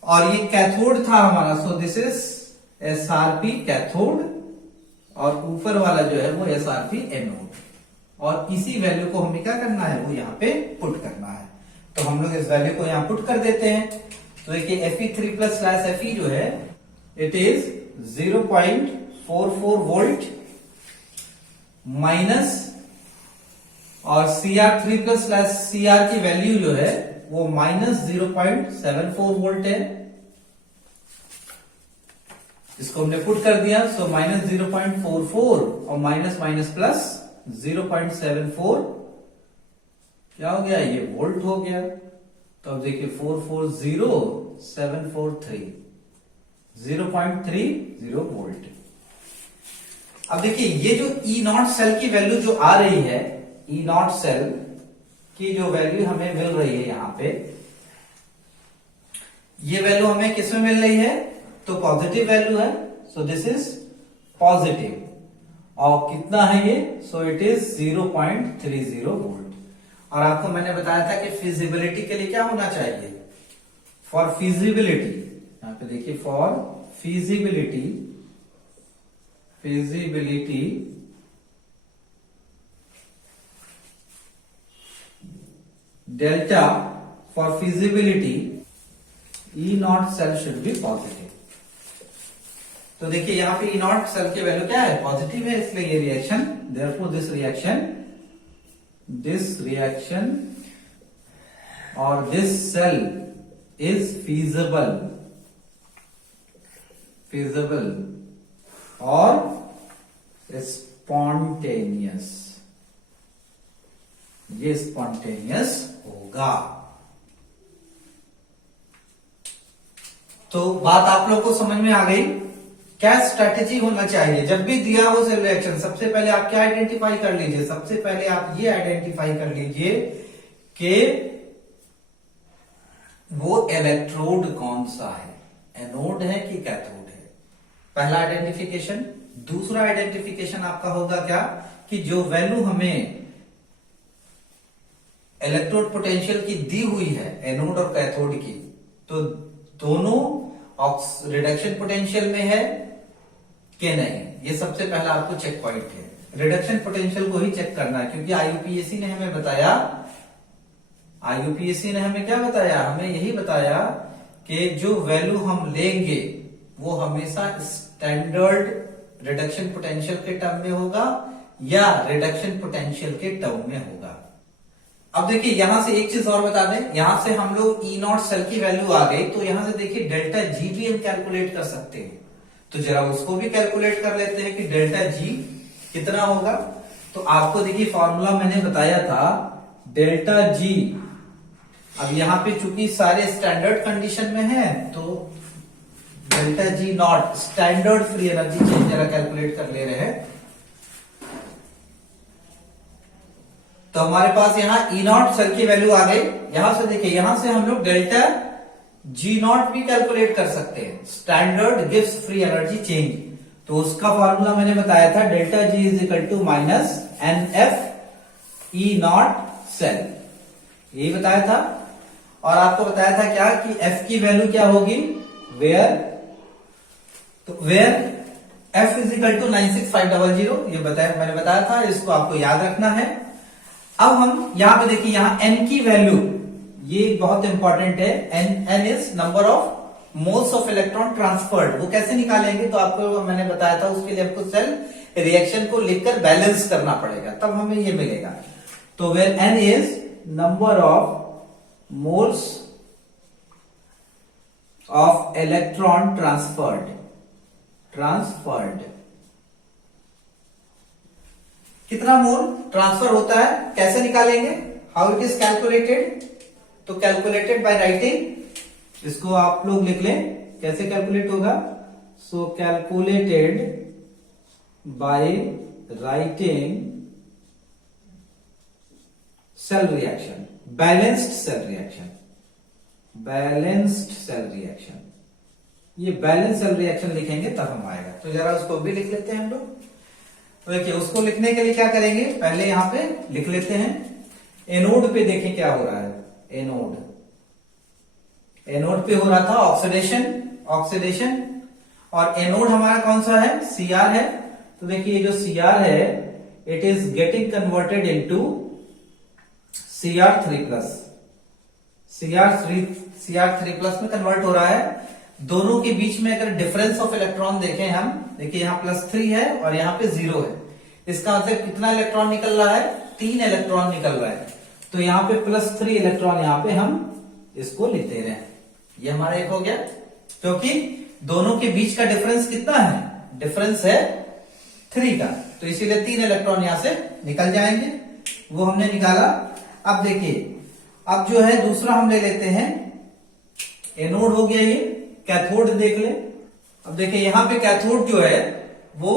और ये कैथोड था हमारा, सो दिस इज Srp कैथोड, और ऊपर वाला जो है वो Srp एनोड। और इसी वैल्यू को हमें क्या करना है, वो यहाँ पे पुट करना है। तो हम लोग इस वैल्यू को यहाँ पुट कर देते हैं। तो देखिए Fe3+/Fe जो है, इट इज 0.44 वोल्ट माइनस, और Cr3+/Cr की वैल्यू जो है वो -0.74 वोल्ट है। इसको हमने पुट कर दिया, सो -0.44 और माइनस प्लस 0.74 क्या हो गया, ये वोल्ट हो गया। तो अब देखिए 440743 0.30 वोल्ट। अब देखिए ये जो E0 सेल की वैल्यू जो आ रही है, E0 सेल की जो वैल्यू हमें मिल रही है यहां पे, ये वैल्यू हमें किसमें मिल रही है, तो पॉजिटिव वैल्यू है। सो दिस इज पॉजिटिव। और कितना है ये, सो इट इज 0.30 वोल्ट। और आपको मैंने बताया था कि फिजिबिलिटी के लिए क्या होना चाहिए, फॉर फिजिबिलिटी, यहां पे देखिए for feasibility delta for feasibility E0 cell should be positive. तो देखिए यहां पे E0 सेल की वैल्यू क्या है, पॉजिटिव है, इसलिए ये रिएक्शन, देयरफॉर दिस रिएक्शन और दिस सेल इज feasible और spontaneous, ये spontaneous होगा। तो बात आप लोग को समझ में आ गई। क्या स्ट्रेटेजी होना चाहिए जब भी दिया हो सेल रिएक्शन, सबसे पहले आप क्या आइडेंटिफाई कर लीजिए, सबसे पहले आप ये आइडेंटिफाई कर लीजिए कि वो इलेक्ट्रोड कौन सा है, एनोड है कि कैथोड है, पहला आइडेंटिफिकेशन। दूसरा आइडेंटिफिकेशन आपका होगा क्या, कि जो वैल्यू हमें इलेक्ट्रोड पोटेंशियल की दी हुई है एनोड और कैथोड की, तो दोनों रिडक्शन पोटेंशियल में है कि नहीं, ये सबसे पहला आपको चेक पॉइंट है। रिडक्शन पोटेंशियल को ही चेक करना है, क्योंकि आईयूपीएससी ने हमें क्या बताया, हमें यही बताया कि जो वैल्यू हम लेंगे वो हमेशा स्टैंडर्ड रिडक्शन पोटेंशियल के टर्म में होगा या रिडक्शन पोटेंशियल के टर्म में होगा। अब देखिए यहां से एक चीज और बता दें, यहां से हम लोग ई नॉट सेल की वैल्यू आ गई, तो यहां से देखिए डेल्टा जी भी हम कैलकुलेट कर सकते हैं। तो जरा उसको भी कैलकुलेट कर लेते हैं कि डेल्टा जी कितना होगा। तो आपको देखिए फॉर्मूला मैंने बताया था डेल्टा जी। अब यहां पे चूंकि सारे स्टैंडर्ड कंडीशन में है, तो delta G not standard free energy change जरा कैलकुलेट कर ले रहे हैं। तो हमारे पास यहाँ ई नॉट सेल की वैल्यू आ गई। यहां से देखिए, यहां से हम लोग डेल्टा जी नॉट भी कैलकुलेट कर सकते हैं, स्टैंडर्ड गिव्स फ्री एनर्जी चेंज। तो उसका फॉर्मूला मैंने बताया था delta G is equal to minus N F E not cell, यही बताया था। और आपको बताया था क्या कि एफ की वैल्यू क्या होगी, वेयर, तो where F is equal to 96500, ये बताया, मैंने बताया था, इसको आपको याद रखना है। अब हम यहां पे देखिए, यहां एन की वैल्यू, ये बहुत इंपॉर्टेंट है, N is number of moles of electron transferred. वो कैसे निकालेंगे, तो आपको मैंने बताया था, उसके लिए आपको सेल रिएक्शन को लिखकर बैलेंस करना पड़ेगा, तब हमें ये मिलेगा। तो where N is number of moles of electron transferred, कितना मोल ट्रांसफर होता है, कैसे निकालेंगे, हाउ इट इज कैलकुलेटेड। तो कैलकुलेटेड बाय राइटिंग, इसको आप लोग लिख लें कैसे कैलकुलेट होगा। So calculated by writing cell reaction, balanced cell reaction, balanced cell reaction, ये बैलेंस सेल रिएक्शन लिखेंगे तब हम आएगा। तो जरा उसको भी लिख लेते हैं हम लोग। तो देखिए, उसको लिखने के लिए क्या करेंगे, पहले यहां पे लिख लेते हैं। एनोड पे देखें क्या हो रहा है, एनोड, एनोड पे हो रहा था ऑक्सीडेशन, और एनोड हमारा कौन सा है, सीआर है। तो देखिए ये जो सीआर है, it is getting converted into Cr3+, Cr3+ में कन्वर्ट हो रहा है। दोनों के बीच में अगर डिफरेंस ऑफ इलेक्ट्रॉन देखें हम, देखिए यहाँ +3 है और यहाँ पे 0 है, इसका मतलब कितना इलेक्ट्रॉन निकल रहा है, 3 इलेक्ट्रॉन निकल रहा है। तो यहाँ पे +3 इलेक्ट्रॉन यहाँ पे हम इसको लिख दे रहे हैं, ये हमारा एक हो गया, क्योंकि दोनों के बीच का डिफरेंस कितना है, डिफरेंस है 3 का, तो इसीलिए 3 इलेक्ट्रॉन यहां से निकल जाएंगे, वो हमने निकाला। अब देखिए, अब जो है दूसरा हम ले लेते हैं, एनोड हो गया ये, कैथोड देख ले। अब देखिए यहां पे कैथोड जो है वो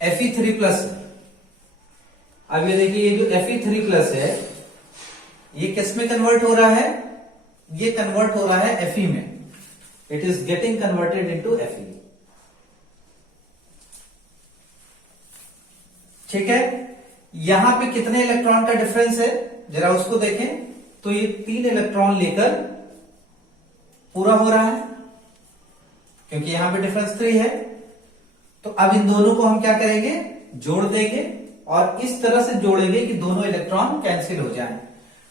Fe3+ है। अब ये देखिए, ये जो Fe3+ है, ये किस में कन्वर्ट हो रहा है, ये कन्वर्ट हो रहा है Fe में, it is getting converted into Fe। ठीक है, यहां पे कितने इलेक्ट्रॉन का डिफरेंस है, जरा उसको देखें। तो ये 3 इलेक्ट्रॉन लेकर पूरा हो रहा है, क्योंकि यहां पे डिफरेंस 3 है। तो अब इन दोनों को हम क्या करेंगे, जोड़ देंगे, और इस तरह से जोड़ेंगे कि दोनों इलेक्ट्रॉन कैंसिल हो जाएं।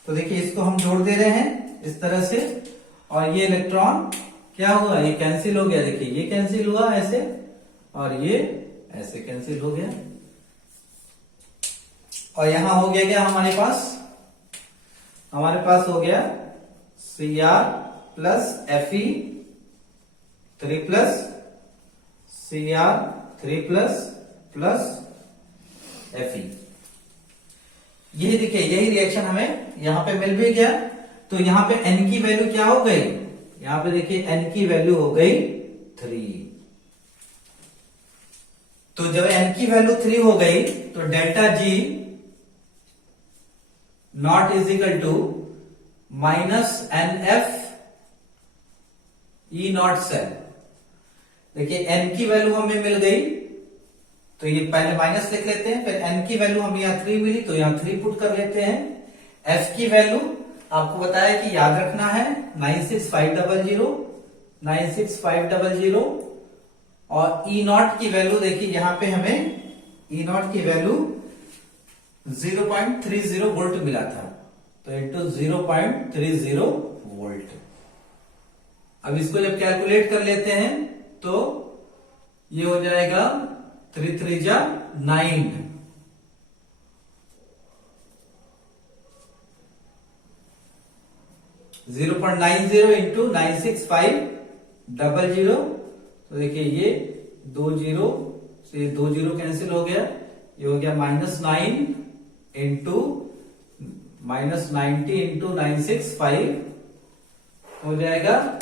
तो देखिए इसको हम जोड़ दे रहे हैं इस तरह से, और ये इलेक्ट्रॉन क्या हुआ, ये कैंसिल हो गया। देखिए ये कैंसिल हुआ ऐसे, और ये ऐसे कैंसिल हो गया, और यहां हो गया क्या, हमारे पास हो गया Cr+ Fe3+, Cr3+ Fe। यही देखिए, यही रिएक्शन हमें यहां पे मिल भी गया। तो यहां पे N की वैल्यू क्या हो गई, यहां पे देखिए N की वैल्यू हो गई 3। तो जब N की वैल्यू 3 हो गई, तो delta G not is equal to -NF E not cell. देखिए N की वैल्यू हमें मिल गई, तो ये पहले माइनस लिख लेते हैं, फिर N की वैल्यू हमें यहाँ 3 मिली, तो यहाँ 3 पुट कर लेते हैं। F की वैल्यू आपको बताया कि याद रखना है 96500, और E नॉट की वैल्यू देखिए, यहां पे हमें E नॉट की वैल्यू 0.30 वोल्ट मिला था, तो इंटू 0.30 वोल्ट। अब इसको जब कैलकुलेट कर लेते हैं, तो ये हो जाएगा 3 3 9, 0.90 इंटू 96500, तो देखिए ये 2 जीरो से 2 जीरो कैंसिल हो गया, ये हो गया -9 इंटू -90 इंटू 965 हो जाएगा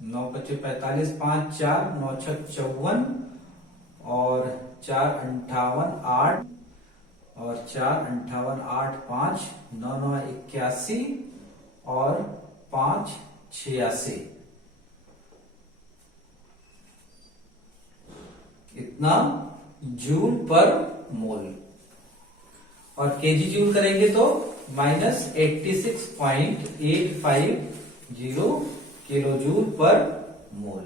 9 × 45, 5 4 9 6 54 और 4 58 8 और 4 58 8 5 9 9 81 और 5 86, इतना जूल पर मोल। और केजी जूल करेंगे तो -86.850 किलो जूल पर मोल।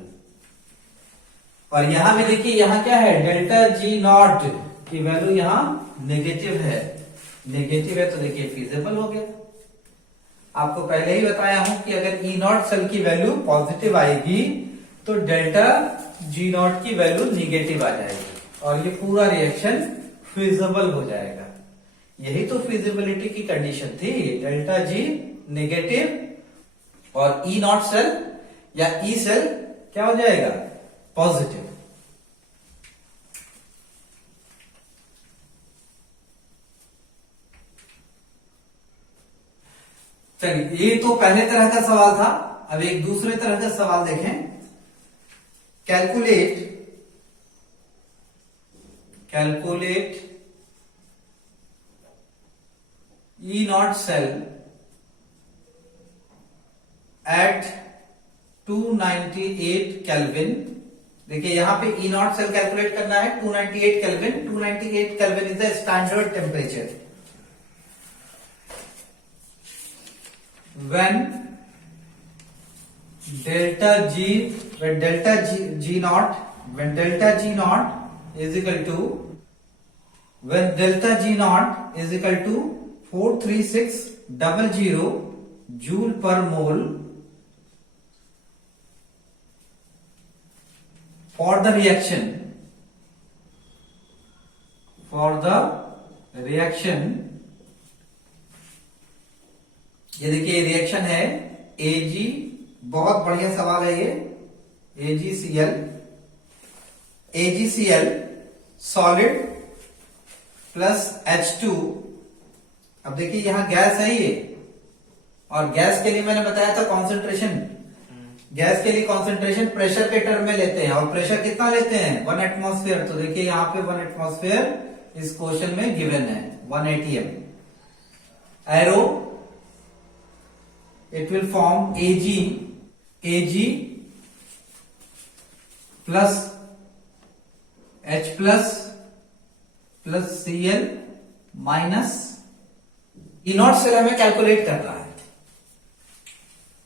और यहां में देखिए यहां क्या है, डेल्टा जी नॉट की वैल्यू यहां नेगेटिव है, नेगेटिव है तो देखिए फिजिबल हो गया। आपको पहले ही बताया हूं कि अगर ई नॉट सेल की वैल्यू पॉजिटिव आएगी तो डेल्टा जी नॉट की वैल्यू निगेटिव आ जाएगी और ये पूरा रिएक्शन फिजिबल हो जाएगा। यही तो फिजिबिलिटी की कंडीशन थी, डेल्टा जी नेगेटिव और ई नॉट सेल या ई सेल क्या हो जाएगा, पॉजिटिव। चलिए, ये तो पहले तरह का सवाल था। अब एक दूसरे तरह का सवाल देखें। Calculate E naught cell at 298 kelvin. देखिए यहां पे E naught सेल कैलकुलेट करना है 298 kelvin. 298 kelvin is the standard temperature. when delta G naught is equal to 43600 joule per mole for the reaction ये देखिए रिएक्शन है Ag, बहुत बढ़िया सवाल है ये। AgCl solid plus H2। अब देखिए यहां गैस है ये, और गैस के लिए मैंने बताया था कॉन्सेंट्रेशन, गैस के लिए कॉन्सेंट्रेशन प्रेशर के टर्म में लेते हैं, और प्रेशर कितना लेते हैं 1 एटमॉस्फेयर। तो देखिए यहां पे 1 एटमॉस्फेयर इस क्वेश्चन में गिवन है 1 atm। Arrow it will form Ag plus H plus Cl minus E not cell हमें कैलकुलेट करना है।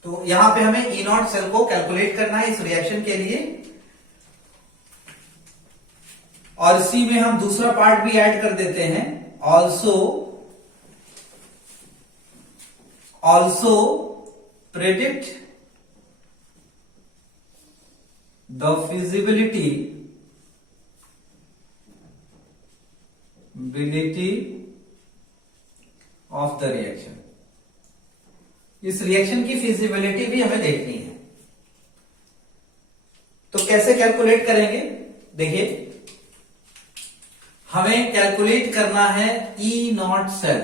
तो यहां पे हमें E नॉट सेल को कैलकुलेट करना है इस रिएक्शन के लिए, और इसी में हम दूसरा पार्ट भी ऐड कर देते हैं, also predict the feasibility of the reaction। इस रिएक्शन की फिजिबिलिटी भी हमें देखनी है। तो कैसे कैलकुलेट करेंगे, देखिए हमें कैलकुलेट करना है E नॉट सेल।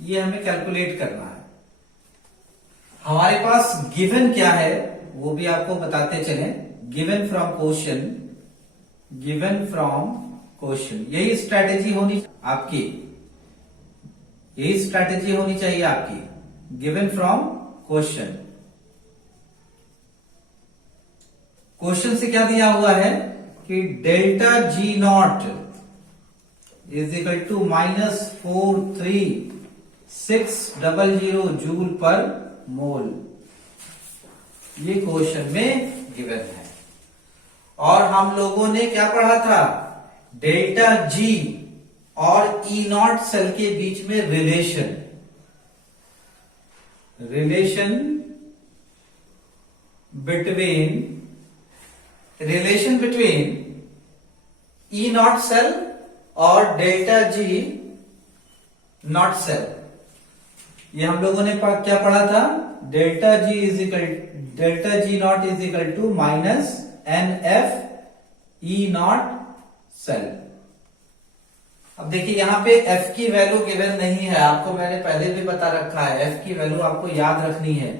ये हमें कैलकुलेट करना है। हमारे पास गिवन क्या है वो भी आपको बताते चलें। गिवन फ्रॉम क्वेश्चन, यही स्ट्रैटेजी होनी आपकी, गिवन फ्रॉम क्वेश्चन। क्वेश्चन से क्या दिया हुआ है कि delta G not is equal to -43600 joule per mole. ये क्वेश्चन में गिवन है। और हम लोगों ने क्या पढ़ा था, डेल्टा जी और ई नॉट सेल के बीच में relation between E not cell और डेल्टा जी नॉट सेल। ये हम लोगों ने क्या पढ़ा था, delta G not is equal to minus N F E not cell. अब देखिए यहां पे f की वैल्यू गिवन नहीं है, आपको मैंने पहले भी बता रखा है, f की वैल्यू आपको याद रखनी है।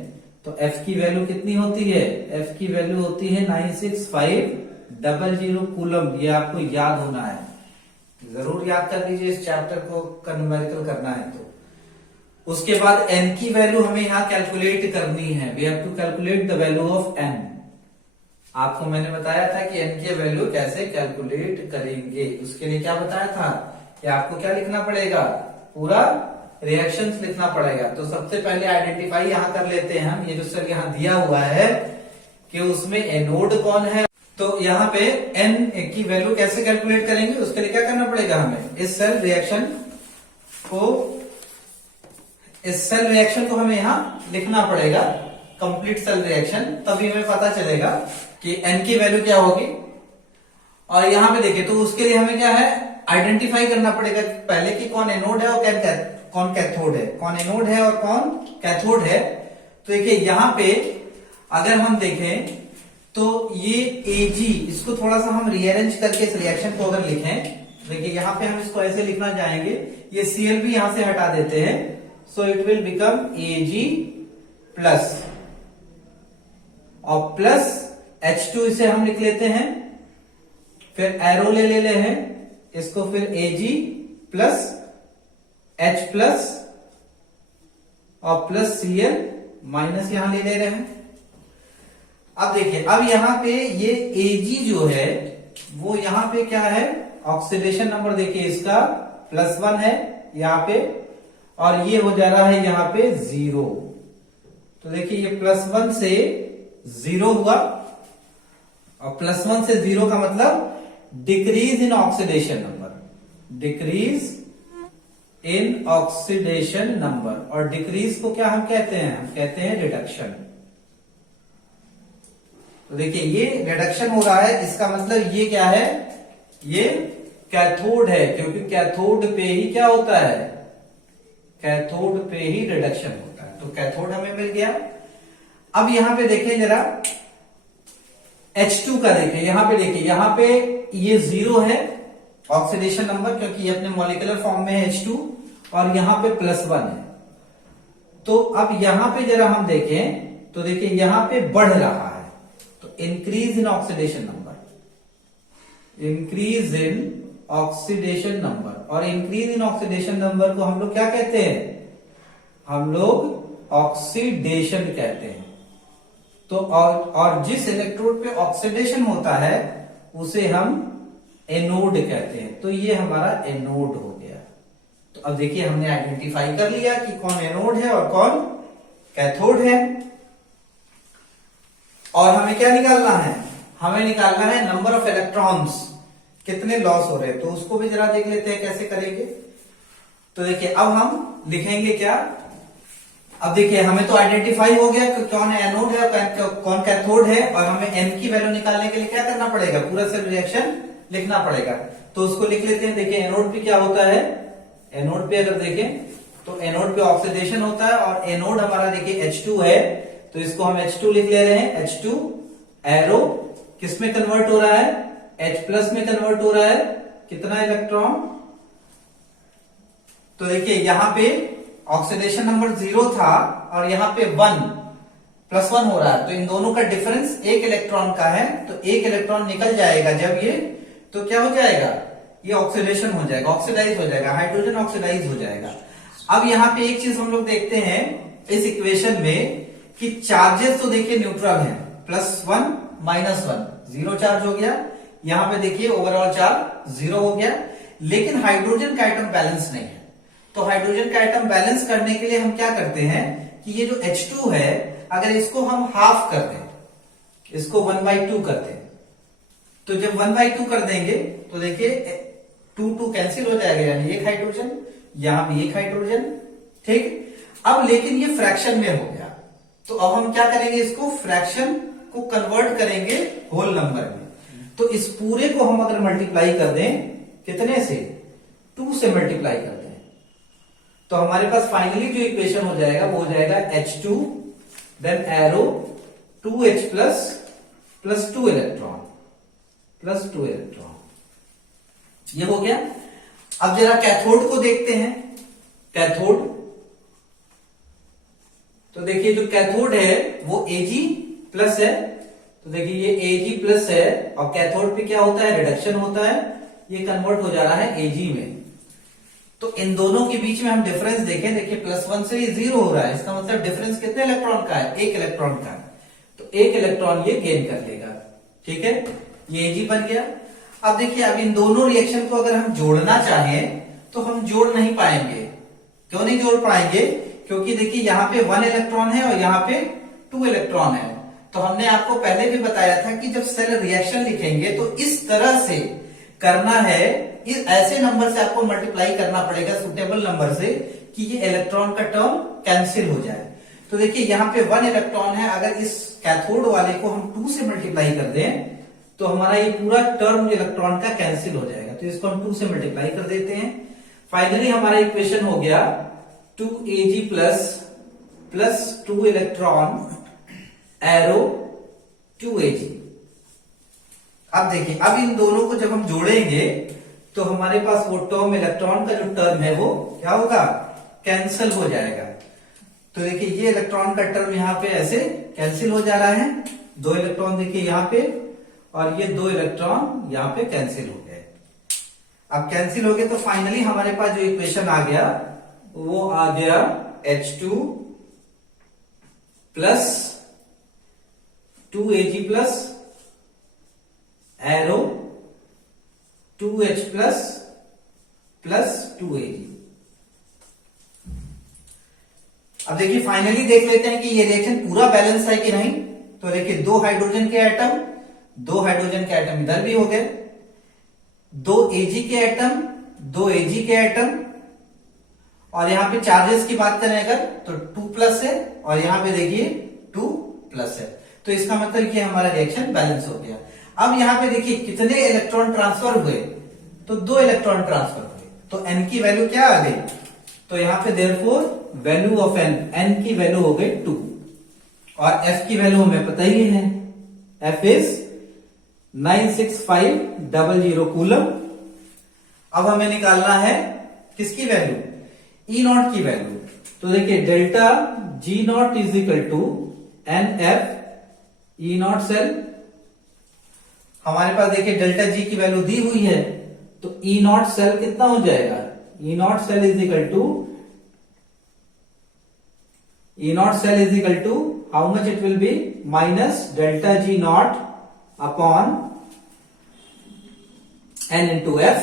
तो f की वैल्यू कितनी होती है, f की वैल्यू होती है 96500 कूलम। ये आपको याद होना है, जरूर याद कर लीजिए इस चैप्टर को न्यूमेरिकल करना है तो। उसके बाद n की वैल्यू हमें यहां कैलकुलेट करनी है, we have to calculate the value of n। आपको मैंने बताया था कि n की वैल्यू कैसे कैलकुलेट करेंगे, उसके लिए क्या बताया था कि आपको क्या लिखना पड़ेगा, पूरा रिएक्शंस लिखना पड़ेगा। तो सबसे पहले आइडेंटिफाई यहां कर लेते हैं हम, ये जो सर यहां दिया हुआ है कि उसमें एनोड कौन है। तो यहाँ पे n की वैल्यू कैसे कैलकुलेट करेंगे, उसके लिए क्या करना पड़ेगा हमें, इस सेल रिएक्शन को हमें यहां लिखना पड़ेगा, कंप्लीट सेल रिएक्शन, तभी हमें पता चलेगा कि n की वैल्यू क्या होगी। और यहां पे देखिए तो उसके लिए हमें क्या है, आइडेंटिफाई करना पड़ेगा पहले कि कौन एनोड है और कौन कैथोड है, कौन एनोड है और कौन कैथोड है। तो देखिए यहां पे अगर हम देखें तो ये Ag, इसको थोड़ा सा हम रीअरेंज करके इस रिएक्शन को अगर लिखें, देखिए यहां पे हम इसको ऐसे लिखना चाहेंगे, ये Cl भी यहां से हटा देते हैं, सो it will become Ag plus और प्लस H2 इसे हम लिख लेते हैं, फिर एरो ले ले हैं इसको, फिर Ag प्लस H प्लस और प्लस Cl माइनस यहां ले रहे हैं। अब देखिए अब यहां पे ये Ag जो है वो यहां पे क्या है, ऑक्सीडेशन नंबर देखिए इसका +1 है यहां पे, और ये हो जा रहा है यहां पे 0। तो देखिए ये +1 से 0 हुआ, और +1 से 0 का मतलब decrease in oxidation number, decrease in oxidation number. और डिक्रीज को क्या हम कहते हैं, हम कहते हैं रिडक्शन। तो देखिए ये रिडक्शन हो रहा है, इसका मतलब ये क्या है, ये कैथोड है, क्योंकि कैथोड पे ही क्या होता है, कैथोड पे ही रिडक्शन होता है। तो कैथोड हमें मिल गया। अब यहां पे देखें जरा H2 का, देखें यहां पे, देखिए यहां पे ये 0 है ऑक्सीडेशन नंबर, क्योंकि ये अपने मॉलिक्यूलर फॉर्म में है H2, और यहां पे +1 है। तो अब यहां पे जरा हम देखें तो देखिए यहां पे बढ़ रहा है, तो increase in oxidation number, increase in oxidation number. और इंक्रीज इन ऑक्सीडेशन नंबर को हम लोग क्या कहते हैं, हम लोग ऑक्सीडेशन कहते हैं। तो और जिस इलेक्ट्रोड पे ऑक्सीडेशन होता है उसे हम एनोड कहते हैं। तो ये हमारा एनोड हो गया। तो अब देखिए हमने आइडेंटिफाई कर लिया कि कौन एनोड है और कौन कैथोड है। और हमें क्या निकालना है, हमें निकालना है नंबर ऑफ इलेक्ट्रॉन्स, कितने लॉस हो रहे हैं। तो उसको भी जरा देख लेते हैं कैसे करेंगे। तो देखिए अब हम लिखेंगे क्या, अब देखिए हमें तो आइडेंटिफाई हो गया कि कौन एनोड है और कौन कैथोड है, और हमें n की वैल्यू निकालने के लिए क्या करना पड़ेगा, पूरा सेल रिएक्शन लिखना पड़ेगा। तो उसको लिख लेते हैं। देखिए एनोड पे क्या होता है, एनोड पे अगर देखें तो एनोड पे ऑक्सीडेशन होता है, और एनोड हमारा देखिए H2 है, तो इसको हम H2 लिख ले रहे हैं। H2 एरो किस में कन्वर्ट हो रहा है, H+ में कन्वर्ट हो रहा है, कितना इलेक्ट्रॉन। तो देखिए यहां पे ऑक्सीडेशन नंबर 0 था और यहां पे 1+1 हो रहा है, तो इन दोनों का डिफरेंस 1 इलेक्ट्रॉन का है। तो 1 इलेक्ट्रॉन निकल जाएगा जब ये, तो क्या हो जाएगा, ये ऑक्सीडेशन हो जाएगा, ऑक्सीडाइज हो जाएगा, हाइड्रोजन ऑक्सीडाइज हो जाएगा। अब यहां पे एक चीज हम लोग देखते हैं इस इक्वेशन में कि चार्जेस तो देखिए न्यूट्रल है, +1 -1 0 चार्ज हो गया। यहां पे देखिए ओवरऑल चार्ज 0 हो गया, लेकिन हाइड्रोजन का एटम बैलेंस नहीं है। तो हाइड्रोजन का एटम बैलेंस करने के लिए हम क्या करते हैं कि ये जो H2 है, अगर इसको हम हाफ कर दें, इसको 1/2 कर दें, तो जब 1/2 कर देंगे तो देखिए 2 कैंसिल हो जाएगा, यानी एक हाइड्रोजन, यहां भी एक हाइड्रोजन, ठीक। अब लेकिन ये फ्रैक्शन में हो गया, तो अब हम क्या करेंगे, इसको फ्रैक्शन को कन्वर्ट करेंगे होल नंबर में। तो इस पूरे को हम अगर मल्टीप्लाई कर दें कितने से, 2 से मल्टीप्लाई करते हैं तो हमारे पास फाइनली जो इक्वेशन हो जाएगा वो हो जाएगा H2 then arrow 2H plus 2 electron ये हो गया। अब जरा कैथोड को देखते हैं। कैथोड तो देखिए जो कैथोड है वो Ag प्लस है, तो देखिए ये Ag प्लस है और कैथोड पे क्या होता है, रिडक्शन होता है, ये कन्वर्ट हो जा रहा है Ag में। तो इन दोनों के बीच में हम डिफरेंस देखें, देखिए +1 से ये 0 हो रहा है, इसका मतलब डिफरेंस कितने इलेक्ट्रॉन का है, 1 इलेक्ट्रॉन का है, तो 1 इलेक्ट्रॉन ये गेन कर लेगा। ठीक है, ये Ag बन गया। अब देखिए अब इन दोनों रिएक्शन को अगर हम जोड़ना चाहें तो हम जोड़ नहीं पाएंगे। क्यों नहीं जोड़ पाएंगे, क्योंकि देखिए यहाँ पे 1 इलेक्ट्रॉन है और यहाँ पे 2 इलेक्ट्रॉन है। तो हमने आपको पहले भी बताया था कि जब सेल रिएक्शन लिखेंगे तो इस तरह से करना है, इस ऐसे नंबर से आपको मल्टीप्लाई करना पड़ेगा सुटेबल नंबर से कि ये इलेक्ट्रॉन का टर्म कैंसिल हो जाए। तो देखिए यहाँ पे 1 इलेक्ट्रॉन है, अगर इस कैथोड वाले को हम 2 से मल्टीप्लाई कर दें तो हमारा ये पूरा टर्म इलेक्ट्रॉन का कैंसिल हो जाएगा। तो इसको हम 2 से मल्टीप्लाई कर देते हैं। फाइनली हमारा इक्वेशन हो गया 2Ag plus 2 electron arrow 2Ag। अब देखिए अब इन दोनों को जब हम जोड़ेंगे तो हमारे पास वो टर्म इलेक्ट्रॉन का जो टर्म है वो क्या होगा, कैंसिल हो जाएगा। तो देखिए ये इलेक्ट्रॉन का टर्म यहाँ पे ऐसे कैंसिल हो जा रहा है, 2 इलेक्ट्रॉन देखिए यहाँ पे और ये 2 इलेक्ट्रॉन यहाँ पे कैंसिल हो गए। अब कैंसिल हो गए तो फाइनली हमारे पास जो इक्वेशन आ गया वो आ गया H2 plus 2Ag plus arrow 2H plus 2Ag। अब देखिए फाइनली देख लेते हैं कि ये रिएक्शन पूरा बैलेंस है कि नहीं। तो देखिए 2 हाइड्रोजन के एटम इधर भी हो गए, 2 Ag के एटम 2 Ag के एटम, और यहां पे चार्जेस की बात करें अगर तो 2 प्लस है और यहां पे देखिए 2 प्लस है। तो इसका मतलब ये हमारा रिएक्शन बैलेंस हो गया। अब यहां पे देखिए कितने इलेक्ट्रॉन ट्रांसफर हुए, तो 2 इलेक्ट्रॉन ट्रांसफर हुए, तो n की वैल्यू क्या आ गई, तो यहां पे देयरफॉर वैल्यू ऑफ n की वैल्यू हो गई 2 और f की वैल्यू हमें पता ही है, f इज 96500 कूलम। अब हमें निकालना है किसकी वैल्यू, E0 की वैल्यू। तो देखिए delta G0 is equal to NF E0 cell. हमारे पास देखिए डेल्टा G की वैल्यू दी हुई है, तो E0 सेल कितना हो जाएगा, E0 cell is equal to how much it will be, minus delta G0 upon N into F।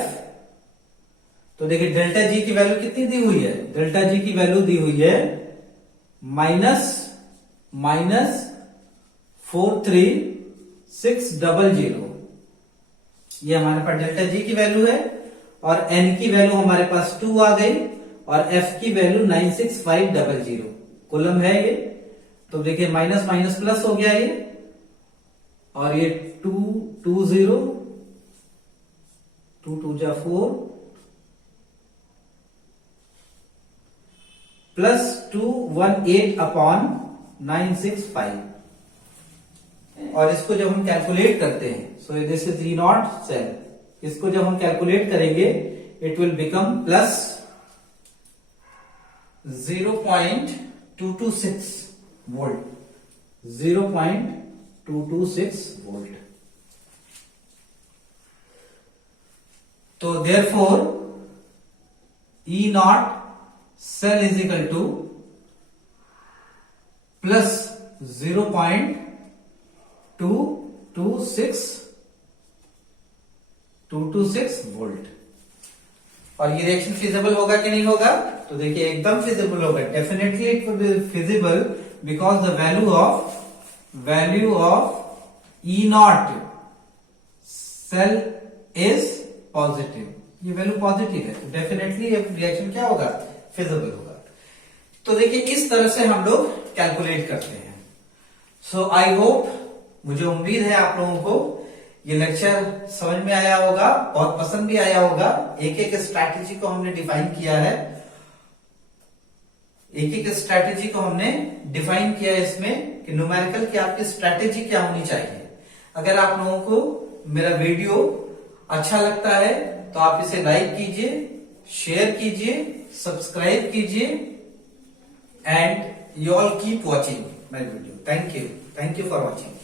तो देखिए डेल्टा G की वैल्यू कितनी दी हुई है, डेल्टा G की वैल्यू दी हुई है माइनस 43600। ये हमारे पास डेल्टा G की वैल्यू है और N की वैल्यू हमारे पास 2 आ गई और F की वैल्यू 96500 कूलम है ये। तो देखिए माइनस माइनस प्लस हो गया ये, और ये 220 2 जा 4 प्लस 218 अपॉन 965। और इसको जब हम कैलकुलेट करते हैं, सो दिस इज E0 सेल, इसको जब हम कैलकुलेट करेंगे it will become plus 0.226 volt, 0.226 volt. तो therefore E0 cell is equal to plus 0.226 volt. और ये रिएक्शन फिजिबल होगा कि नहीं होगा, तो देखिए एकदम फिजिबल होगा, definitely it will be feasible because the value of E0 cell is positive, ये वैल्यू पॉजिटिव है, तो डेफिनेटली ये रिएक्शन क्या होगा, फिजिबल होगा। तो देखिए इस तरह से हम लोग कैलकुलेट करते हैं। सो आई होप, मुझे उम्मीद है आप लोगों को ये लेक्चर समझ में आया होगा, बहुत पसंद भी आया होगा। एक एक स्ट्रैटेजी को हमने डिफाइन किया है, एक एक स्ट्रैटेजी को हमने डिफाइन किया है इसमें कि न्यूमेरिकल की आपकी स्ट्रैटेजी क्या होनी चाहिए। अगर आप लोगों को मेरा वीडियो अच्छा लगता है तो आप इसे लाइक कीजिए, शेयर कीजिए, सब्सक्राइब कीजिए and you all keep watching my video. Thank you for watching.